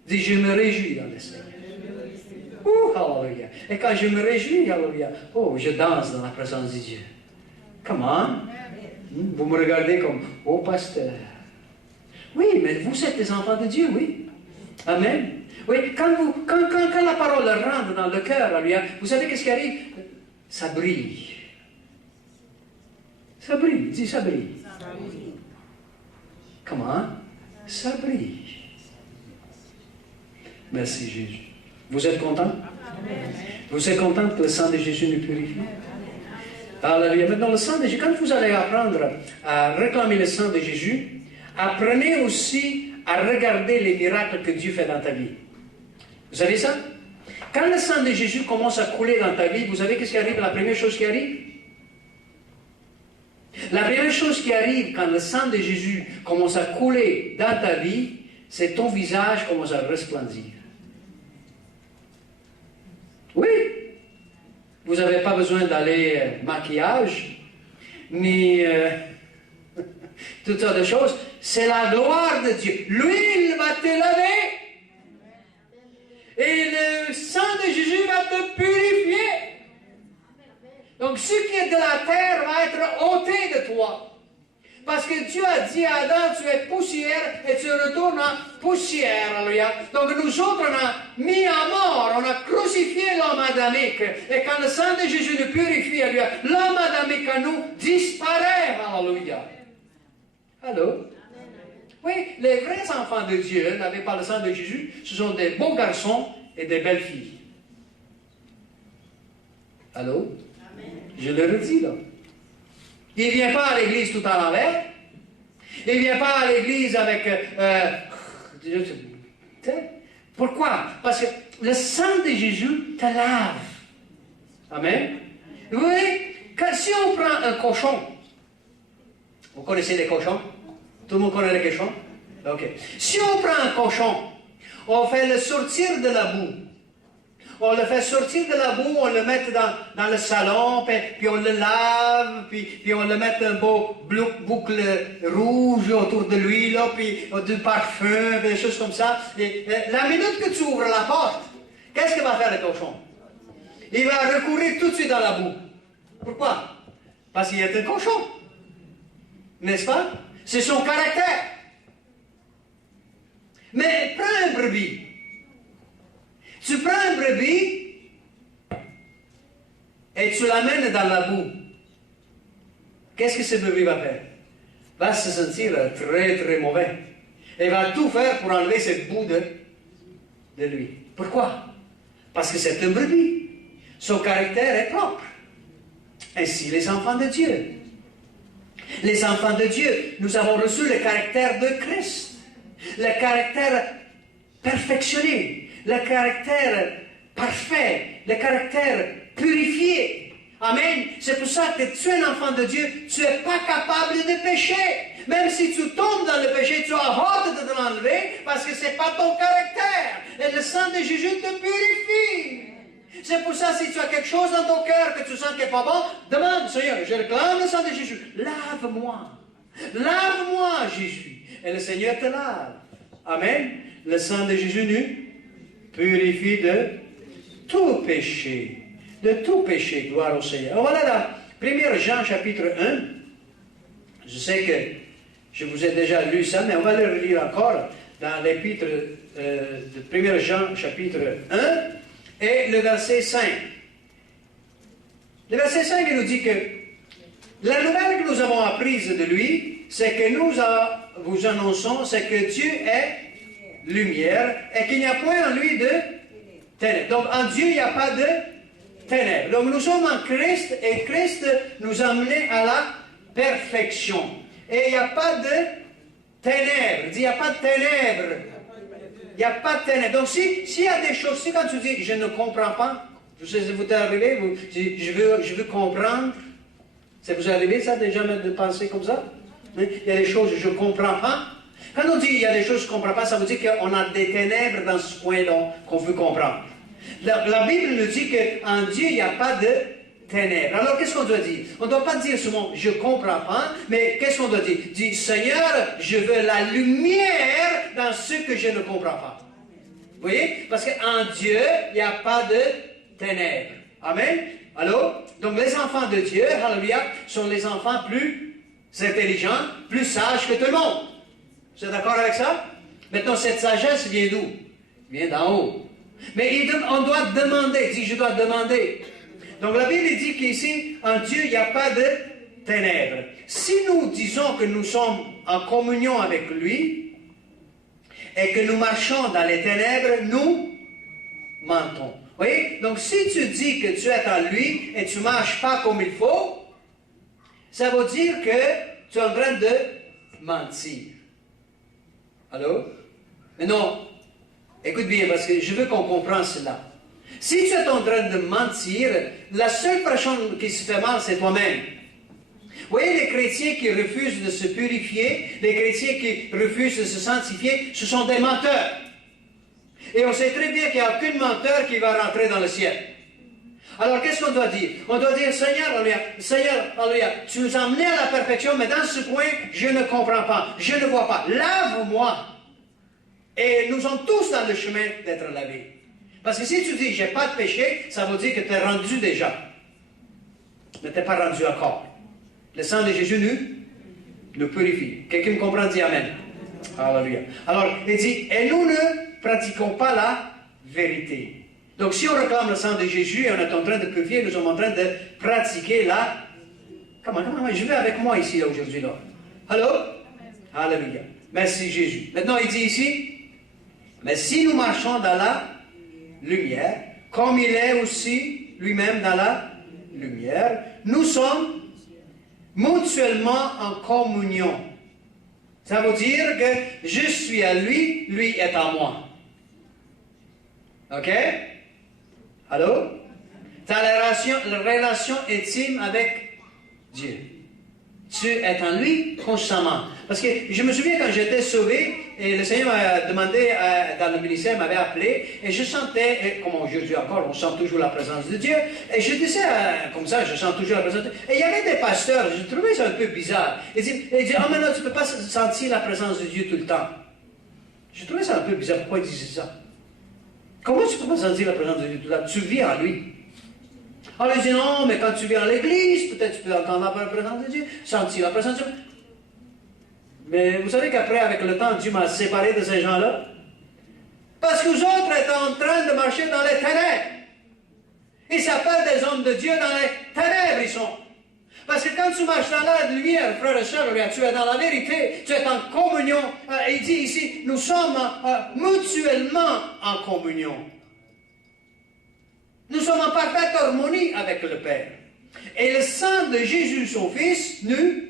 Dis, je me réjouis dans le Seigneur. Alléluia. Et quand je me réjouis, alléluia, je danse dans la présence de Dieu. Come on. Vous me regardez comme, pasteur. Oui, mais vous êtes des enfants de Dieu, oui. Amen. Oui, quand la parole rentre dans le cœur, alléluia, vous savez qu'est-ce qui arrive? Ça brille. Ça brille. Dis, ça brille. Comment? Ça brille. Merci Jésus. Vous êtes content? Vous êtes content que le sang de Jésus nous purifie? Alléluia. Maintenant, le sang de Jésus, quand vous allez apprendre à réclamer le sang de Jésus, apprenez aussi à regarder les miracles que Dieu fait dans ta vie. Vous savez ça? Quand le sang de Jésus commence à couler dans ta vie, vous savez qu'est-ce qui arrive? La première chose qui arrive? La première chose qui arrive quand le sang de Jésus commence à couler dans ta vie, c'est ton visage commence à resplendir. Oui. Vous n'avez pas besoin d'aller maquillage, ni toutes sortes de choses. C'est la gloire de Dieu. Lui, il va te laver. Et le sang de Jésus va te purifier. Donc, ce qui est de la terre va être ôté de toi. Parce que Dieu a dit à Adam, tu es poussière et tu retournes en poussière. Alléluia. Donc, nous autres, on a mis à mort, on a crucifié l'homme adamique. Et quand le sang de Jésus nous purifie, alléluia, l'homme adamique à nous disparaît. Alléluia. Allô? Oui, les vrais enfants de Dieu n'avaient pas le sang de Jésus. Ce sont des beaux garçons et des belles filles. Allô? Amen. Je le redis là. Il ne vient pas à l'église tout en l'envers. Il ne vient pas à l'église avec... Pourquoi? Parce que le sang de Jésus te lave. Amen. Vous voyez, si on prend un cochon, vous connaissez les cochons? Tout le monde connaît les cochons? Ok. Si on prend un cochon, on fait le sortir de la boue. On le fait sortir de la boue, on le met dans le salon, puis on le lave, puis on le met un beau boucle rouge autour de lui, là, puis du parfum, des choses comme ça. Et la minute que tu ouvres la porte, qu'est-ce qu'il va faire le cochon? Il va recourir tout de suite dans la boue. Pourquoi? Parce qu'il est un cochon. N'est-ce pas? C'est son caractère. Mais prends un brebis. Tu prends un brebis et tu l'amènes dans la boue. Qu'est-ce que ce brebis va faire? Va se sentir très très mauvais. Et va tout faire pour enlever cette boue de lui. Pourquoi? Parce que c'est un brebis. Son caractère est propre. Ainsi les enfants de Dieu. Les enfants de Dieu, nous avons reçu le caractère de Christ. Le caractère perfectionné. Le caractère parfait, le caractère purifié. Amen. C'est pour ça que tu es un enfant de Dieu, tu n'es pas capable de pécher. Même si tu tombes dans le péché, tu as hâte de te l'enlever parce que ce n'est pas ton caractère. Et le sang de Jésus te purifie. C'est pour ça, si tu as quelque chose dans ton cœur que tu sens qui n'est pas bon, demande, Seigneur, je réclame le sang de Jésus. Lave-moi. Lave-moi, Jésus. Et le Seigneur te lave. Amen. Le sang de Jésus nous purifie de tout péché. De tout péché. Gloire au Seigneur. Voilà la 1 Jean chapitre 1. Je sais que je vous ai déjà lu ça, mais on va le relire encore dans l'épître de 1 Jean chapitre 1 et le verset 5. Le verset 5 il nous dit que la nouvelle que nous avons apprise de lui, c'est que nous vous annonçons, c'est que Dieu est lumière et qu'il n'y a point en lui de ténèbres. Donc en Dieu, il n'y a pas de ténèbres. Donc nous sommes en Christ et Christ nous a amenés à la perfection. Et il n'y a pas de ténèbres. Il n'y a pas de ténèbres. Il n'y a pas de ténèbres. Donc s'il y a des choses, si quand tu dis je ne comprends pas, vous êtes arrivé, je veux comprendre. Ça vous est arrivé ça déjà de penser comme ça? Il y a des choses que je ne comprends pas. Quand on dit il y a des choses que je ne comprends pas, ça veut dire qu'on a des ténèbres dans ce point qu'on veut comprendre. La Bible nous dit qu'en Dieu, il n'y a pas de ténèbres. Alors, qu'est-ce qu'on doit dire? On ne doit pas dire seulement je ne comprends pas, mais qu'est-ce qu'on doit dire? Dire, Seigneur, je veux la lumière dans ce que je ne comprends pas. Vous voyez? Parce qu'en Dieu, il n'y a pas de ténèbres. Amen? Alors, donc les enfants de Dieu, alléluia, sont les enfants plus intelligents, plus sages que tout le monde. Vous êtes d'accord avec ça? Maintenant, cette sagesse vient d'où? Vient d'en haut. Mais on doit demander. Dit, je dois demander. Donc la Bible dit qu'ici, en Dieu, il n'y a pas de ténèbres. Si nous disons que nous sommes en communion avec lui et que nous marchons dans les ténèbres, nous mentons. Vous voyez? Donc si tu dis que tu es en lui et tu ne marches pas comme il faut, ça veut dire que tu es en train de mentir. Allô? Mais non. Écoute bien, parce que je veux qu'on comprenne cela. Si tu es en train de mentir, la seule personne qui se fait mal, c'est toi-même. Vous voyez, les chrétiens qui refusent de se purifier, les chrétiens qui refusent de se sanctifier, ce sont des menteurs. Et on sait très bien qu'il n'y a aucun menteur qui va rentrer dans le ciel. Alors, qu'est-ce qu'on doit dire? On doit dire, Seigneur, alléluia, tu nous as amenés à la perfection, mais dans ce point, je ne comprends pas, je ne vois pas. Lave-moi. Et nous sommes tous dans le chemin d'être lavés. Parce que si tu dis, j'ai pas de péché, ça veut dire que tu es rendu déjà. Mais tu n'es pas rendu encore. Le sang de Jésus nous purifie. Quelqu'un me comprend, dit Amen. Alléluia. Alors, il dit, et nous ne pratiquons pas la vérité. Donc, si on réclame le sang de Jésus et on est en train de purifier, nous sommes en train de pratiquer la... Comment, je vais avec moi ici, là, aujourd'hui, là. Allô? Alléluia. Merci, Jésus. Maintenant, il dit ici, mais si nous marchons dans la lumière, comme il est aussi lui-même dans la lumière, nous sommes mutuellement en communion. Ça veut dire que je suis à lui, lui est à moi. Ok? Allô? Tu as la relation intime avec Dieu. Tu es en lui constamment. Parce que je me souviens quand j'étais sauvé, et le Seigneur m'a demandé, dans le ministère, m'avait appelé, et je sentais, comme aujourd'hui encore, on sent toujours la présence de Dieu, et je disais, comme ça, je sens toujours la présence de Dieu. Et il y avait des pasteurs, je trouvais ça un peu bizarre. Ils disaient, oh mais non, tu ne peux pas sentir la présence de Dieu tout le temps. Je trouvais ça un peu bizarre, pourquoi ils disaient ça? Comment tu ne peux pas sentir la présence de Dieu tout le temps? Tu vis en lui. Alors ils disent, non, mais quand tu viens à l'église, peut-être tu peux entendre la présence de Dieu, sentir la présence de Dieu. Mais vous savez qu'après, avec le temps, Dieu m'a séparé de ces gens-là. Parce que vous autres êtes en train de marcher dans les ténèbres. Ils s'appellent des hommes de Dieu dans les ténèbres, ils sont. Parce que quand tu marches dans la lumière, frères et sœurs, tu es dans la vérité, tu es en communion. Il dit ici, nous sommes mutuellement en communion. Nous sommes en parfaite harmonie avec le Père. Et le sang de Jésus, son Fils, nous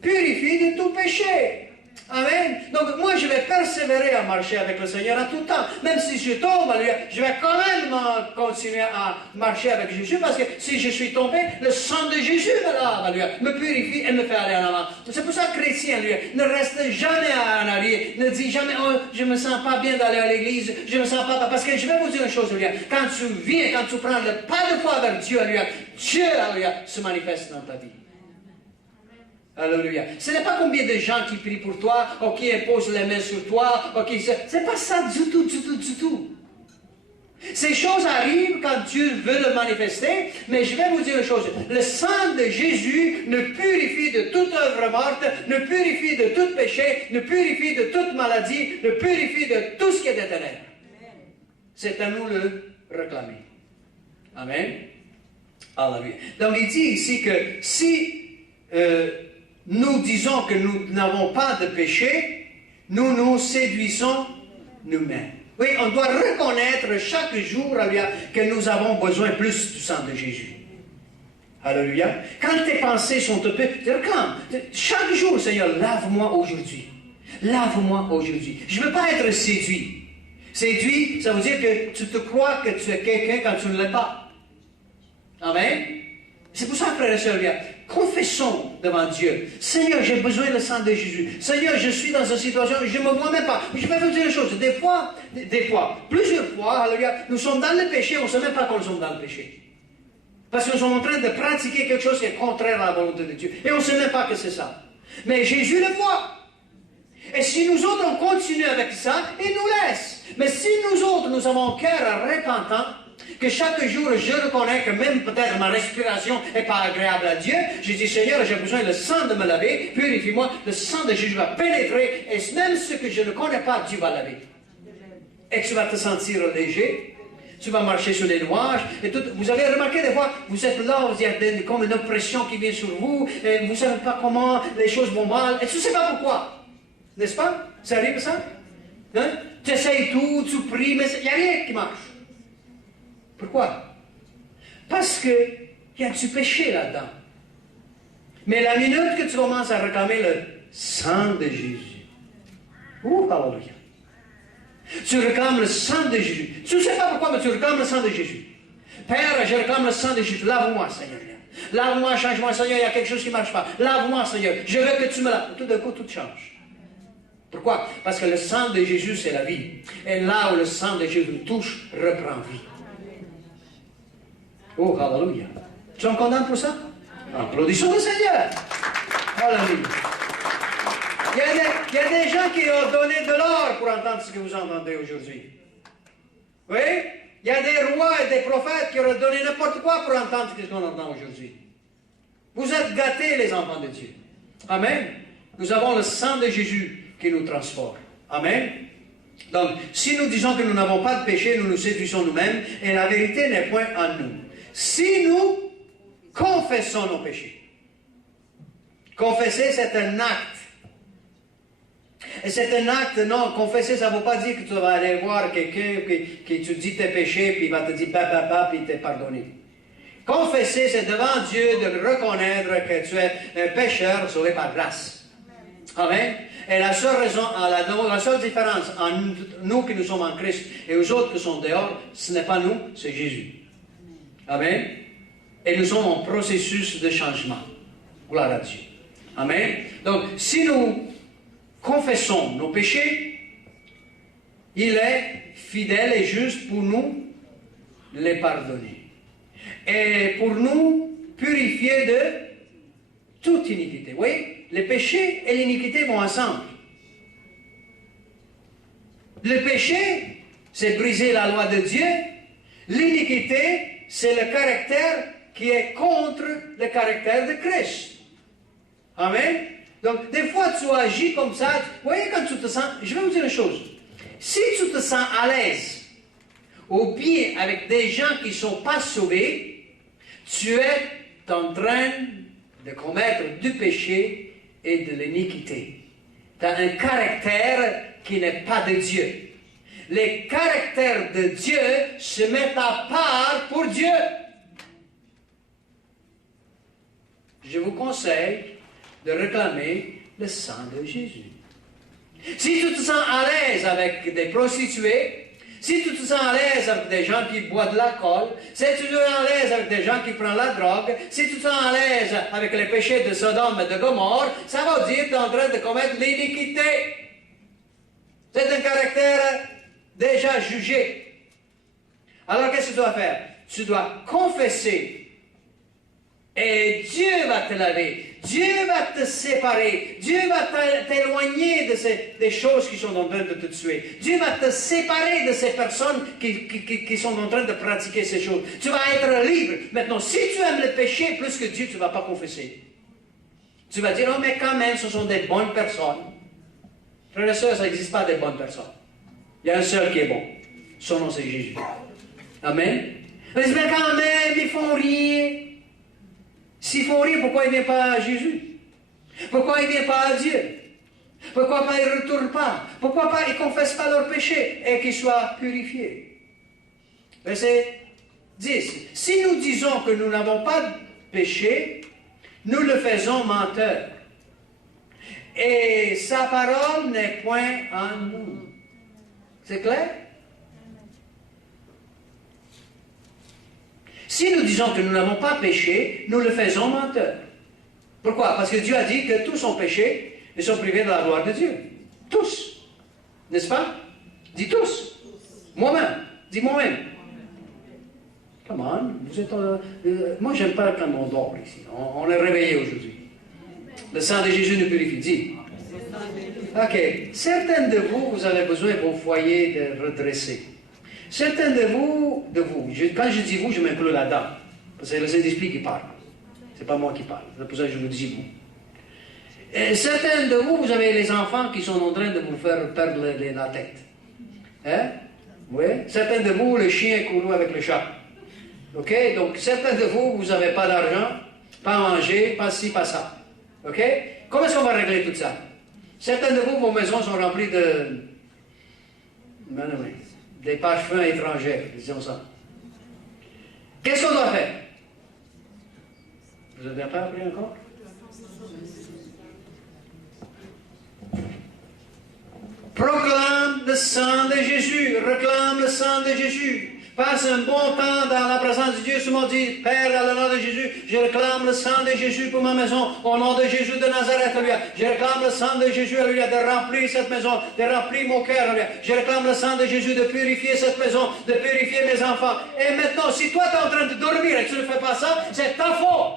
purifie de tout péché. Amen. Donc, moi, je vais persévérer à marcher avec le Seigneur en tout temps. Même si je tombe, alléluia, je vais quand même continuer à marcher avec Jésus, parce que si je suis tombé, le sang de Jésus me lave, alléluia, me purifie et me fait aller en avant. C'est pour ça que chrétien, alléluia, ne reste jamais en arrière, ne dit jamais, oh, je me sens pas bien d'aller à l'église, je me sens pas, parce que je vais vous dire une chose, alléluia, quand tu viens, quand tu prends le pas de foi vers Dieu, alléluia, Dieu, alléluia, se manifeste dans ta vie. Alléluia. Ce n'est pas combien de gens qui prient pour toi, ou qui imposent les mains sur toi, ou qui... C'est pas ça du tout, du tout, du tout. Ces choses arrivent quand Dieu veut le manifester, mais je vais vous dire une chose. Le sang de Jésus ne purifie de toute œuvre morte, ne purifie de tout péché, ne purifie de toute maladie, ne purifie de tout ce qui est des ténèbres. C'est à nous le réclamer. Amen. Alléluia. Donc il dit ici que si... nous disons que nous n'avons pas de péché, nous nous séduisons nous-mêmes. Oui, on doit reconnaître chaque jour, alléluia, que nous avons besoin plus du sang de Jésus. Alléluia. Quand tes pensées sont un peu... Chaque jour, Seigneur, lave-moi aujourd'hui. Lave-moi aujourd'hui. Je ne veux pas être séduit. Séduit, ça veut dire que tu te crois que tu es quelqu'un quand tu ne l'es pas. Amen. C'est pour ça, frères et sœurs, confessons devant Dieu. Seigneur, j'ai besoin du sang de Jésus. Seigneur, je suis dans une situation, je ne me vois même pas. Je vais vous dire une chose. Des fois, plusieurs fois, alléluia, nous sommes dans le péché, on ne sait même pas que nous sommes dans le péché. Parce que nous sommes en train de pratiquer quelque chose qui est contraire à la volonté de Dieu. Et on ne sait même pas que c'est ça. Mais Jésus le voit. Et si nous autres, on continue avec ça, il nous laisse. Mais si nous autres, nous avons un cœur repentant, que chaque jour, je reconnais que même peut-être ma respiration n'est pas agréable à Dieu. Je dis, Seigneur, j'ai besoin le sang de me laver, purifie-moi, le sang de Jésus va pénétrer, et même ce que je ne connais pas, Dieu va laver. Et tu vas te sentir léger, tu vas marcher sur les nuages, et tout. Vous avez remarqué des fois, vous êtes là, il y a comme une oppression qui vient sur vous, et vous ne savez pas comment les choses vont mal, et tu ne sais pas pourquoi. N'est-ce pas? Ça arrive ça? Hein? Tu essayes tout, tu pries, mais il n'y a rien qui marche. Pourquoi? Parce qu'il y a du péché là-dedans. Mais la minute que tu commences à réclamer le sang de Jésus, alléluia, tu réclames le sang de Jésus. Tu ne sais pas pourquoi, mais tu réclames le sang de Jésus. Père, je réclame le sang de Jésus. Lave-moi, Seigneur. Lave-moi, change-moi, Seigneur. Il y a quelque chose qui ne marche pas. Lave-moi, Seigneur. Je veux que tu me laves. Tout d'un coup, tout change. Pourquoi? Parce que le sang de Jésus, c'est la vie. Et là où le sang de Jésus touche, reprend vie. Oh, alléluia. Tu es content pour ça? Applaudissons le Seigneur. Alléluia. Il y a des gens qui ont donné de l'or pour entendre ce que vous entendez aujourd'hui. Oui? Il y a des rois et des prophètes qui auraient donné n'importe quoi pour entendre ce qu'on entend aujourd'hui. Vous êtes gâtés, les enfants de Dieu. Amen. Nous avons le sang de Jésus qui nous transforme. Amen. Donc, si nous disons que nous n'avons pas de péché, nous nous séduisons nous-mêmes, et la vérité n'est point en nous. Si nous confessons nos péchés, confesser c'est un acte. Et c'est un acte, non, confesser ça ne veut pas dire que tu vas aller voir quelqu'un qui te dit tes péchés, puis il va te dire puis il t'est pardonné. Confesser, c'est devant Dieu de reconnaître que tu es un pécheur sauvé par grâce. Amen. Et la seule raison, la seule différence entre nous qui nous sommes en Christ et aux autres qui sont dehors, ce n'est pas nous, c'est Jésus. Amen. Et nous sommes en processus de changement. Gloire à Dieu. Amen. Donc, si nous confessons nos péchés, il est fidèle et juste pour nous les pardonner. Et pour nous purifier de toute iniquité. Oui, les péchés et l'iniquité vont ensemble. Le péché, c'est briser la loi de Dieu. L'iniquité, c'est le caractère qui est contre le caractère de Christ. Amen. Donc, des fois, tu agis comme ça. Vous voyez, quand tu te sens... Je vais vous dire une chose. Si tu te sens à l'aise, ou bien avec des gens qui ne sont pas sauvés, tu es en train de commettre du péché et de l'iniquité. Tu as un caractère qui n'est pas de Dieu. Les caractères de Dieu se mettent à part pour Dieu. Je vous conseille de réclamer le sang de Jésus. Si tu te sens à l'aise avec des prostituées, si tu te sens à l'aise avec des gens qui boivent de l'alcool, si tu te sens à l'aise avec des gens qui prennent la drogue, si tu te sens à l'aise avec les péchés de Sodome et de Gomorrhe, ça veut dire que tu es en train de commettre l'iniquité. C'est un caractère déjà jugé. Alors qu'est-ce que tu dois faire? Tu dois confesser. Et Dieu va te laver, Dieu va te séparer, Dieu va t'éloigner des choses qui sont en train de te tuer. Dieu va te séparer de ces personnes qui sont en train de pratiquer ces choses. Tu vas être libre. Maintenant, si tu aimes le péché plus que Dieu, tu ne vas pas confesser. Tu vas dire, oh mais quand même, ce sont des bonnes personnes. Frères et sœurs, ça n'existe pas des bonnes personnes. Il y a un seul qui est bon. Son nom c'est Jésus. Amen. Mais quand même, ils font rien. S'ils font rire, pourquoi ils ne viennent pas à Jésus? Pourquoi ils ne viennent pas à Dieu? Pourquoi pas ils ne retournent pas? Pourquoi pas ils ne confessent pas leurs péchés et qu'ils soient purifiés? Verset 10. Si nous disons que nous n'avons pas de péché, nous le faisons menteur. Et sa parole n'est point en nous. C'est clair? Si nous disons que nous n'avons pas péché, nous le faisons menteur. Pourquoi? Parce que Dieu a dit que tous ont péché et sont privés de la gloire de Dieu. Tous. N'est-ce pas? Dis tous. Moi-même. Dis moi-même. Come on. Vous êtes, moi, j'aime pas quand on dort ici. On est réveillé aujourd'hui. Le sang de Jésus nous purifie. Dis. Ok. Certains de vous, vous avez besoin de vos foyers de redresser. Certains de vous, quand je dis vous, je m'inclus là-dedans. Parce que c'est le Saint-Esprit qui parle. Ce n'est pas moi qui parle. C'est pour ça que je vous dis vous. Et certains de vous, vous avez les enfants qui sont en train de vous faire perdre la tête. Hein? Oui. Certains de vous, le chien court avec le chat. Ok? Donc, certains de vous, vous n'avez pas d'argent, pas à manger, pas ci, pas ça. Ok? Comment est-ce qu'on va régler tout ça? Certains de vous, vos maisons sont remplies de... des parfums étrangers, disons ça. Qu'est-ce qu'on doit faire? Vous n'avez pas appris encore? Proclame le sang de Jésus, réclame le sang de Jésus. Passe un bon temps dans la présence de Dieu. Souvent dit, Père, dans le nom de Jésus, je réclame le sang de Jésus pour ma maison. Au nom de Jésus de Nazareth, alléluia. Je réclame le sang de Jésus, alléluia, de remplir cette maison, de remplir mon cœur, alléluia. Je réclame le sang de Jésus de purifier cette maison, de purifier mes enfants. Et maintenant, si toi tu es en train de dormir et que tu ne fais pas ça, c'est ta faute.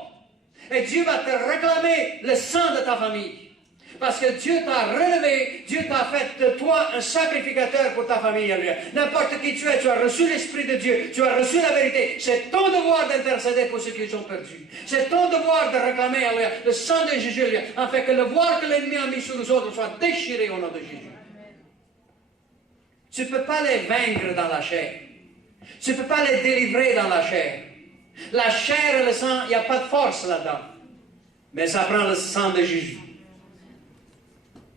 Et Dieu va te réclamer le sang de ta famille. Parce que Dieu t'a relevé, Dieu t'a fait de toi un sacrificateur pour ta famille. N'importe qui tu es, tu as reçu l'Esprit de Dieu, tu as reçu la vérité. C'est ton devoir d'intercéder pour ceux qui sont perdus. C'est ton devoir de réclamer le sang de Jésus, afin que le voile que l'ennemi a mis sur nous autres soit déchiré au nom de Jésus. Tu ne peux pas les vaincre dans la chair. Tu ne peux pas les délivrer dans la chair. La chair et le sang, il n'y a pas de force là-dedans. Mais ça prend le sang de Jésus.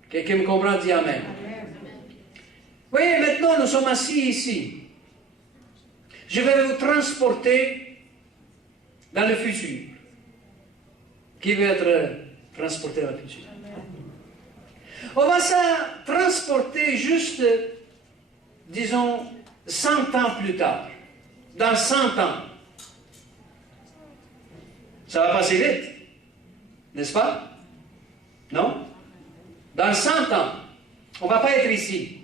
Quelqu'un me comprend, dit Amen. Oui, maintenant nous sommes assis ici. Je vais vous transporter dans le futur. Qui veut être transporté dans le futur? On va se transporter juste, disons, 100 ans plus tard. Dans 100 ans. Ça va passer vite. N'est-ce pas? Non? Dans 100 ans, on ne va pas être ici.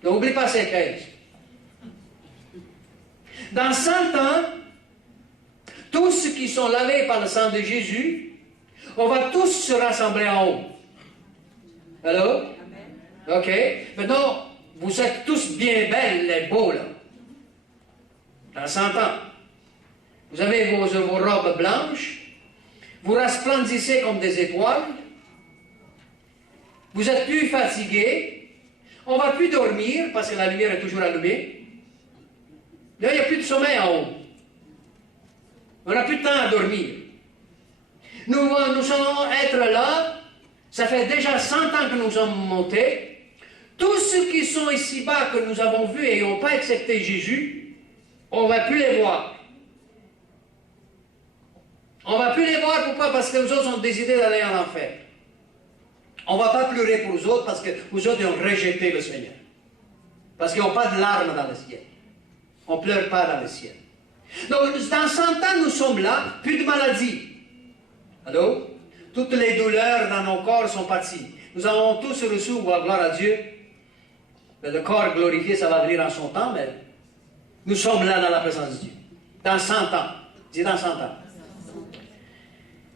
N'oublie pas ces cases. Dans 100 ans, tous ceux qui sont lavés par le sang de Jésus, on va tous se rassembler en haut. Allô? Ok. Maintenant, vous êtes tous bien belles et beaux, là. Dans 100 ans. Vous avez vos robes blanches. Vous resplendissez comme des étoiles. Vous êtes plus fatigué, on ne va plus dormir parce que la lumière est toujours allumée. Là, il n'y a plus de sommeil en haut. On n'a plus de temps à dormir. Nous allons être là, ça fait déjà 100 ans que nous sommes montés. Tous ceux qui sont ici-bas que nous avons vus et n'ont pas accepté Jésus, on ne va plus les voir. On ne va plus les voir, pourquoi? Parce que nous autres ont décidé d'aller en enfer. On ne va pas pleurer pour les autres parce que les autres ont rejeté le Seigneur. Parce qu'ils n'ont pas de larmes dans le ciel. On ne pleure pas dans le ciel. Donc, dans 100 ans, nous sommes là, plus de maladies. Allô? Toutes les douleurs dans nos corps sont parties. Nous avons tous reçu, gloire à Dieu. Mais le corps glorifié, ça va venir en son temps, mais nous sommes là dans la présence de Dieu. Dans 100 ans. Dis dans 100 ans.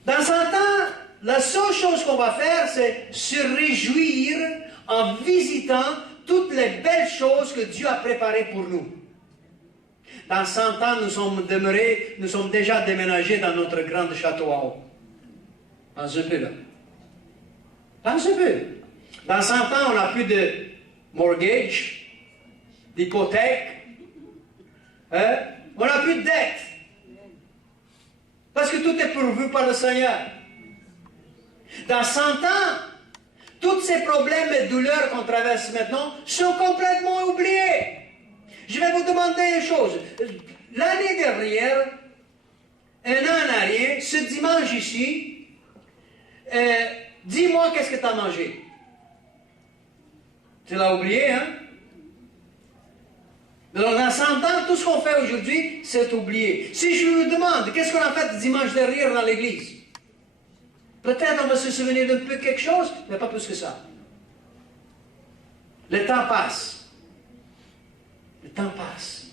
Dans 100 ans, la seule chose qu'on va faire, c'est se réjouir en visitant toutes les belles choses que Dieu a préparées pour nous. Dans 100 ans, nous sommes déjà déménagés dans notre grand château en haut. Pense un peu là. Pense un peu. Dans 100 ans, on n'a plus de mortgage, d'hypothèque. Hein? On n'a plus de dette. Parce que tout est pourvu par le Seigneur. Dans 100 ans, tous ces problèmes et douleurs qu'on traverse maintenant sont complètement oubliés. Je vais vous demander une chose. L'année dernière, un an en arrière, ce dimanche ici, dis-moi qu'est-ce que tu as mangé. Tu l'as oublié, hein? Alors, dans 100 ans, tout ce qu'on fait aujourd'hui, c'est oublié. Si je vous demande qu'est-ce qu'on a fait dimanche dernier dans l'église, peut-être on va se souvenir d'un peu quelque chose, mais pas plus que ça. Le temps passe. Le temps passe.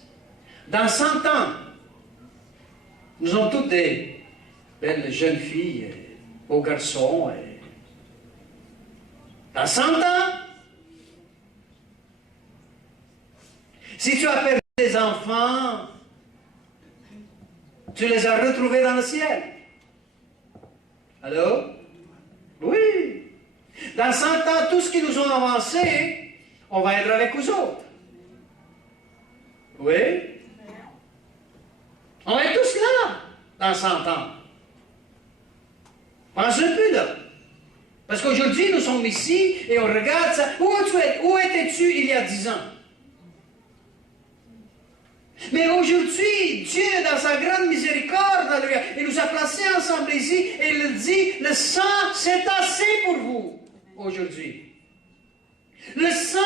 Dans 100 ans, nous avons toutes des belles jeunes filles, beaux garçons. Dans 100 ans, si tu as perdu des enfants, tu les as retrouvés dans le ciel. Allô? Oui. Dans 100 ans, tout ce qui nous ont avancé, on va être avec eux autres. Oui. On est tous là, dans 100 ans. Pense un peu là. Parce qu'aujourd'hui, nous sommes ici et on regarde ça. Où étais-tu il y a 10 ans? Mais aujourd'hui, Dieu, dans sa grande miséricorde, il nous a placés ensemble ici et il dit, le sang, c'est assez pour vous, aujourd'hui. Le sang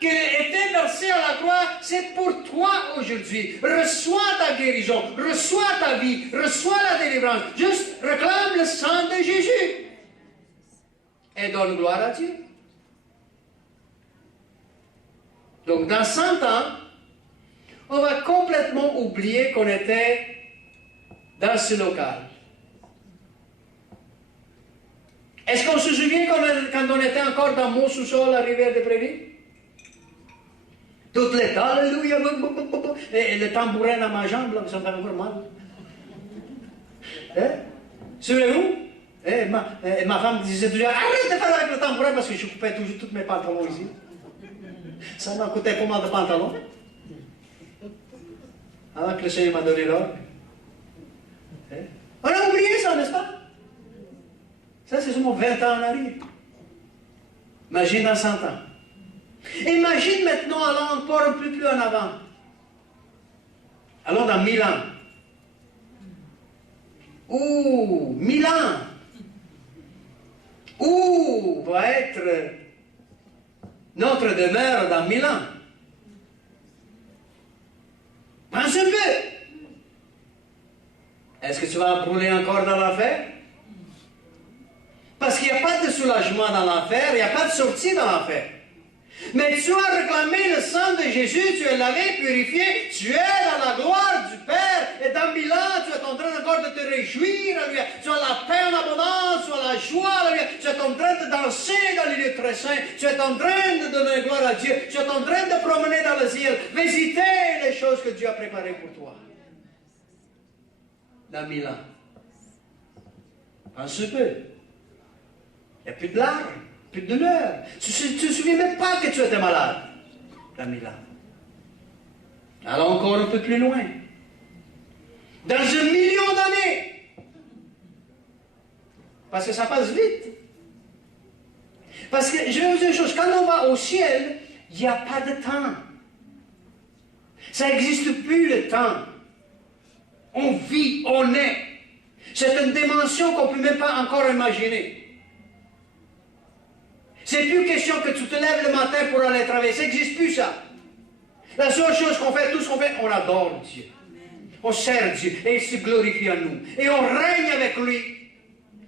qui était versé à la croix, c'est pour toi aujourd'hui. Reçois ta guérison, reçois ta vie, reçois la délivrance. Juste réclame le sang de Jésus. Et donne gloire à Dieu. Donc, dans 100 ans, on va complètement oublier qu'on était dans ce local. Est-ce qu'on se souvient quand on était encore dans mon sous-sol à Rivière-des-Prairies? Tout le temps, alléluia, et le tambourin dans ma jambe, là, ça me fait encore mal. Hein? Souvenez-vous? Ma femme disait toujours, arrête de faire avec le tambourin parce que je coupais toujours tous mes pantalons ici. Ça m'a coûté pas mal de pantalons. Alors que le Seigneur m'a donné l'ordre. Hein? On a oublié ça, n'est-ce pas? Ça, c'est seulement 20 ans en arrière. Imagine dans 100 ans. Imagine maintenant, allons encore un peu plus en avant. Allons dans 1000 ans. Ouh, 1000 ans. Où va être notre demeure dans 1000 ans? Pense un peu. Est-ce que tu vas brûler encore dans l'enfer? Parce qu'il n'y a pas de soulagement dans l'enfer, il n'y a pas de sortie dans l'enfer. Mais tu as réclamé le sang de Jésus, tu es lavé, purifié, tu es dans la gloire du Père, et dans 1000 ans, tu es en train encore de te réjouir, tu as la paix en abondance, tu as la joie, tu es en train de danser dans les lieux très saints, tu es en train de donner gloire à Dieu, tu es en train de promener dans le ciel, visiter les choses que Dieu a préparées pour toi. Dans 1000 ans. Pense un peu. Il n'y a plus de larmes, plus de douleur. Tu ne te souviens même pas que tu étais malade. Dans 1000 ans. Allons encore un peu plus loin. Dans 1 million d'années. Parce que ça passe vite. Parce que, je vais vous dire une chose, quand on va au ciel, il n'y a pas de temps. Ça n'existe plus le temps. On vit, on est. C'est une dimension qu'on ne peut même pas encore imaginer. C'est plus question que tu te lèves le matin pour aller travailler. Ça n'existe plus, ça. La seule chose qu'on fait, tout ce qu'on fait, on adore Dieu. On sert Dieu et il se glorifie en nous. Et on règne avec lui.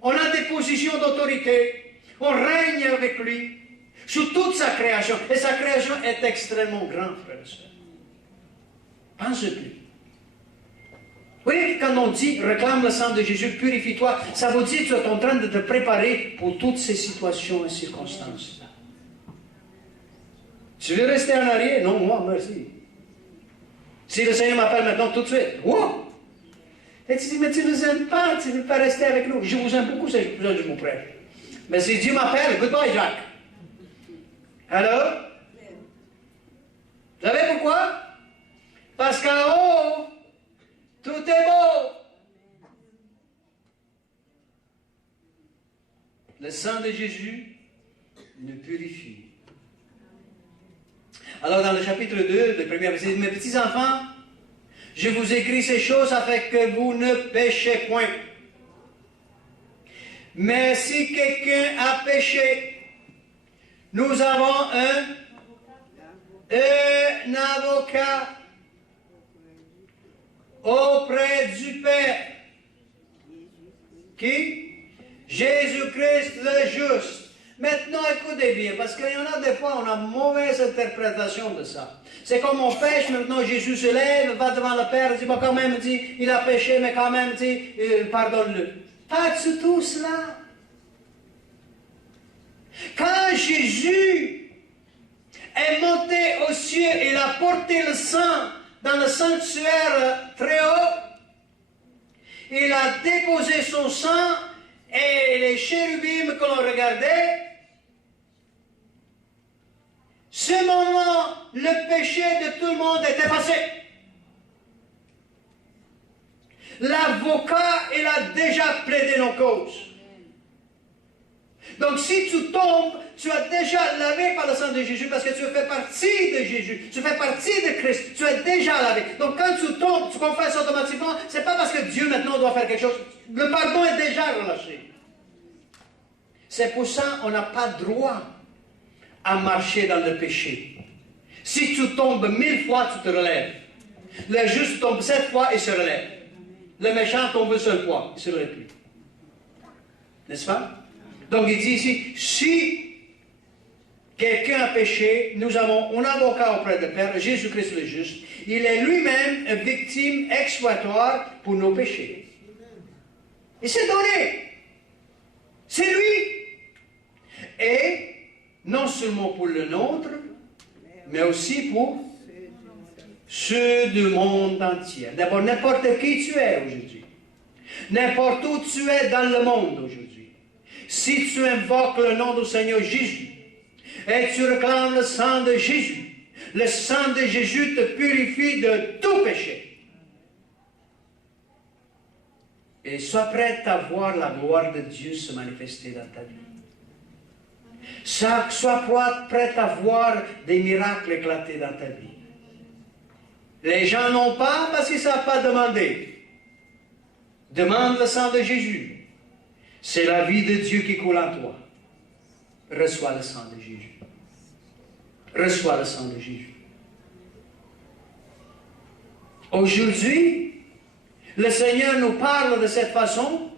On a des positions d'autorité. On règne avec lui sur toute sa création. Et sa création est extrêmement grande, frères et sœurs. Pensez plus. Vous voyez que quand on dit réclame le sang de Jésus, purifie-toi, ça veut dire que tu es en train de te préparer pour toutes ces situations et circonstances-là. Tu veux rester en arrière? Non, moi, merci. Si le Seigneur m'appelle maintenant tout de suite, wow! Et tu dis, mais tu ne nous aimes pas, tu ne veux pas rester avec nous. Je vous aime beaucoup, c'est pour ça que je vous prêche. Mais si Dieu m'appelle, goodbye, Jacques. Alors? Vous savez pourquoi? Parce qu'en haut, tout est beau. Le sang de Jésus nous purifie. Alors dans le chapitre 2, le premier verset, mes petits enfants, je vous écris ces choses afin que vous ne péchez point. Mais si quelqu'un a péché, nous avons un avocat auprès du Père. Qui? Jésus-Christ le juste. Maintenant, écoutez bien, parce qu'il y en a des fois, on a mauvaise interprétation de ça. C'est comme on pêche, maintenant Jésus se lève, va devant le Père, dit, quand même, dit, il a péché, mais quand même, dit, pardonne-le. Pas du tout cela. Quand Jésus est monté aux cieux, il a porté le sang dans le sanctuaire très haut, il a déposé son sang et les chérubins que l'on regardait, ce moment, le péché de tout le monde est effacé. L'avocat, il a déjà plaidé nos causes. Donc si tu tombes, tu as déjà lavé par le sang de Jésus parce que tu fais partie de Jésus, tu fais partie de Christ, tu es déjà lavé. Donc quand tu tombes, tu confesses automatiquement, ce n'est pas parce que Dieu maintenant doit faire quelque chose, le pardon est déjà relâché. C'est pour ça qu'on n'a pas droit à marcher dans le péché. Si tu tombes 1000 fois, tu te relèves. Le juste tombe 7 fois et se relève. Le méchant tombe une seule fois, il ne se relève plus. N'est-ce pas? Donc il dit ici, si quelqu'un a péché, nous avons un avocat auprès du Père, Jésus-Christ le juste. Il est lui-même une victime expiatoire pour nos péchés. Il s'est donné. C'est lui. Et non seulement pour le nôtre, mais aussi pour ceux du monde entier. D'abord, n'importe qui tu es aujourd'hui. N'importe où tu es dans le monde aujourd'hui. Si tu invoques le nom du Seigneur Jésus et tu réclames le sang de Jésus, le sang de Jésus te purifie de tout péché. Et sois prêt à voir la gloire de Dieu se manifester dans ta vie. Sois prêt à voir des miracles éclater dans ta vie. Les gens n'ont pas parce qu'ils ne savent pas demander. Demande le sang de Jésus. C'est la vie de Dieu qui coule en toi. Reçois le sang de Jésus. Reçois le sang de Jésus. Aujourd'hui, le Seigneur nous parle de cette façon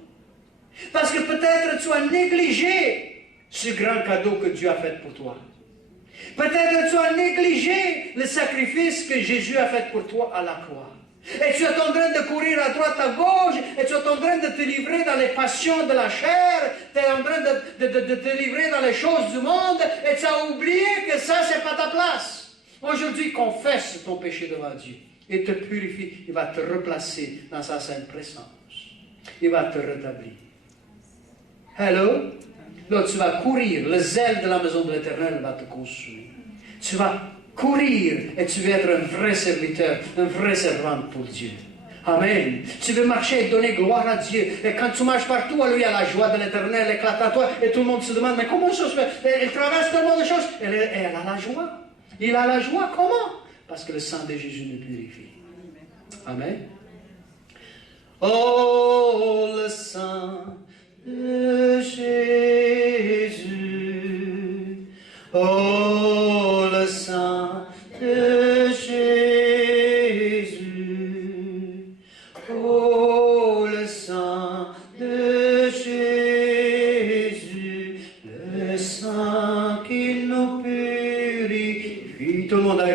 parce que peut-être tu as négligé ce grand cadeau que Dieu a fait pour toi. Peut-être tu as négligé le sacrifice que Jésus a fait pour toi à la croix. Et tu es en train de courir à droite, à gauche, et tu es en train de te livrer dans les passions de la chair, tu es en train de te livrer dans les choses du monde, et tu as oublié que ça, c'est pas ta place. Aujourd'hui, confesse ton péché devant Dieu. Il te purifie, il va te replacer dans sa sainte présence. Il va te rétablir. Hello? Là, tu vas courir, le zèle de la maison de l'Éternel va te consumer. Tu vas courir et tu veux être un vrai serviteur, un vrai servant pour Dieu. Amen. Tu veux marcher et donner gloire à Dieu. Et quand tu marches partout, lui a la joie de l'Éternel éclate à toi. Et tout le monde se demande, mais comment ça se fait? Elle traverse tellement de choses. Elle a la joie. Il a la joie. Comment? Parce que le sang de Jésus nous purifie. Amen. Oh, le sang de Jésus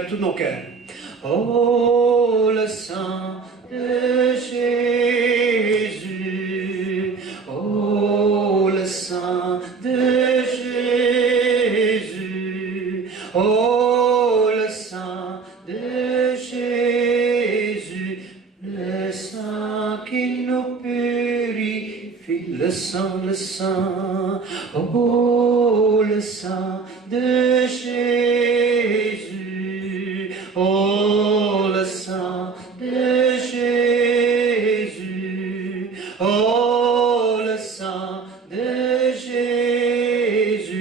Seigneur, tous nos cœurs. Oh, le sang de Jésus. Oh, le sang de Jésus. Oh, le sang de Jésus. Le sang qui nous purifie. Le sang. Oh, le sang de Jésus.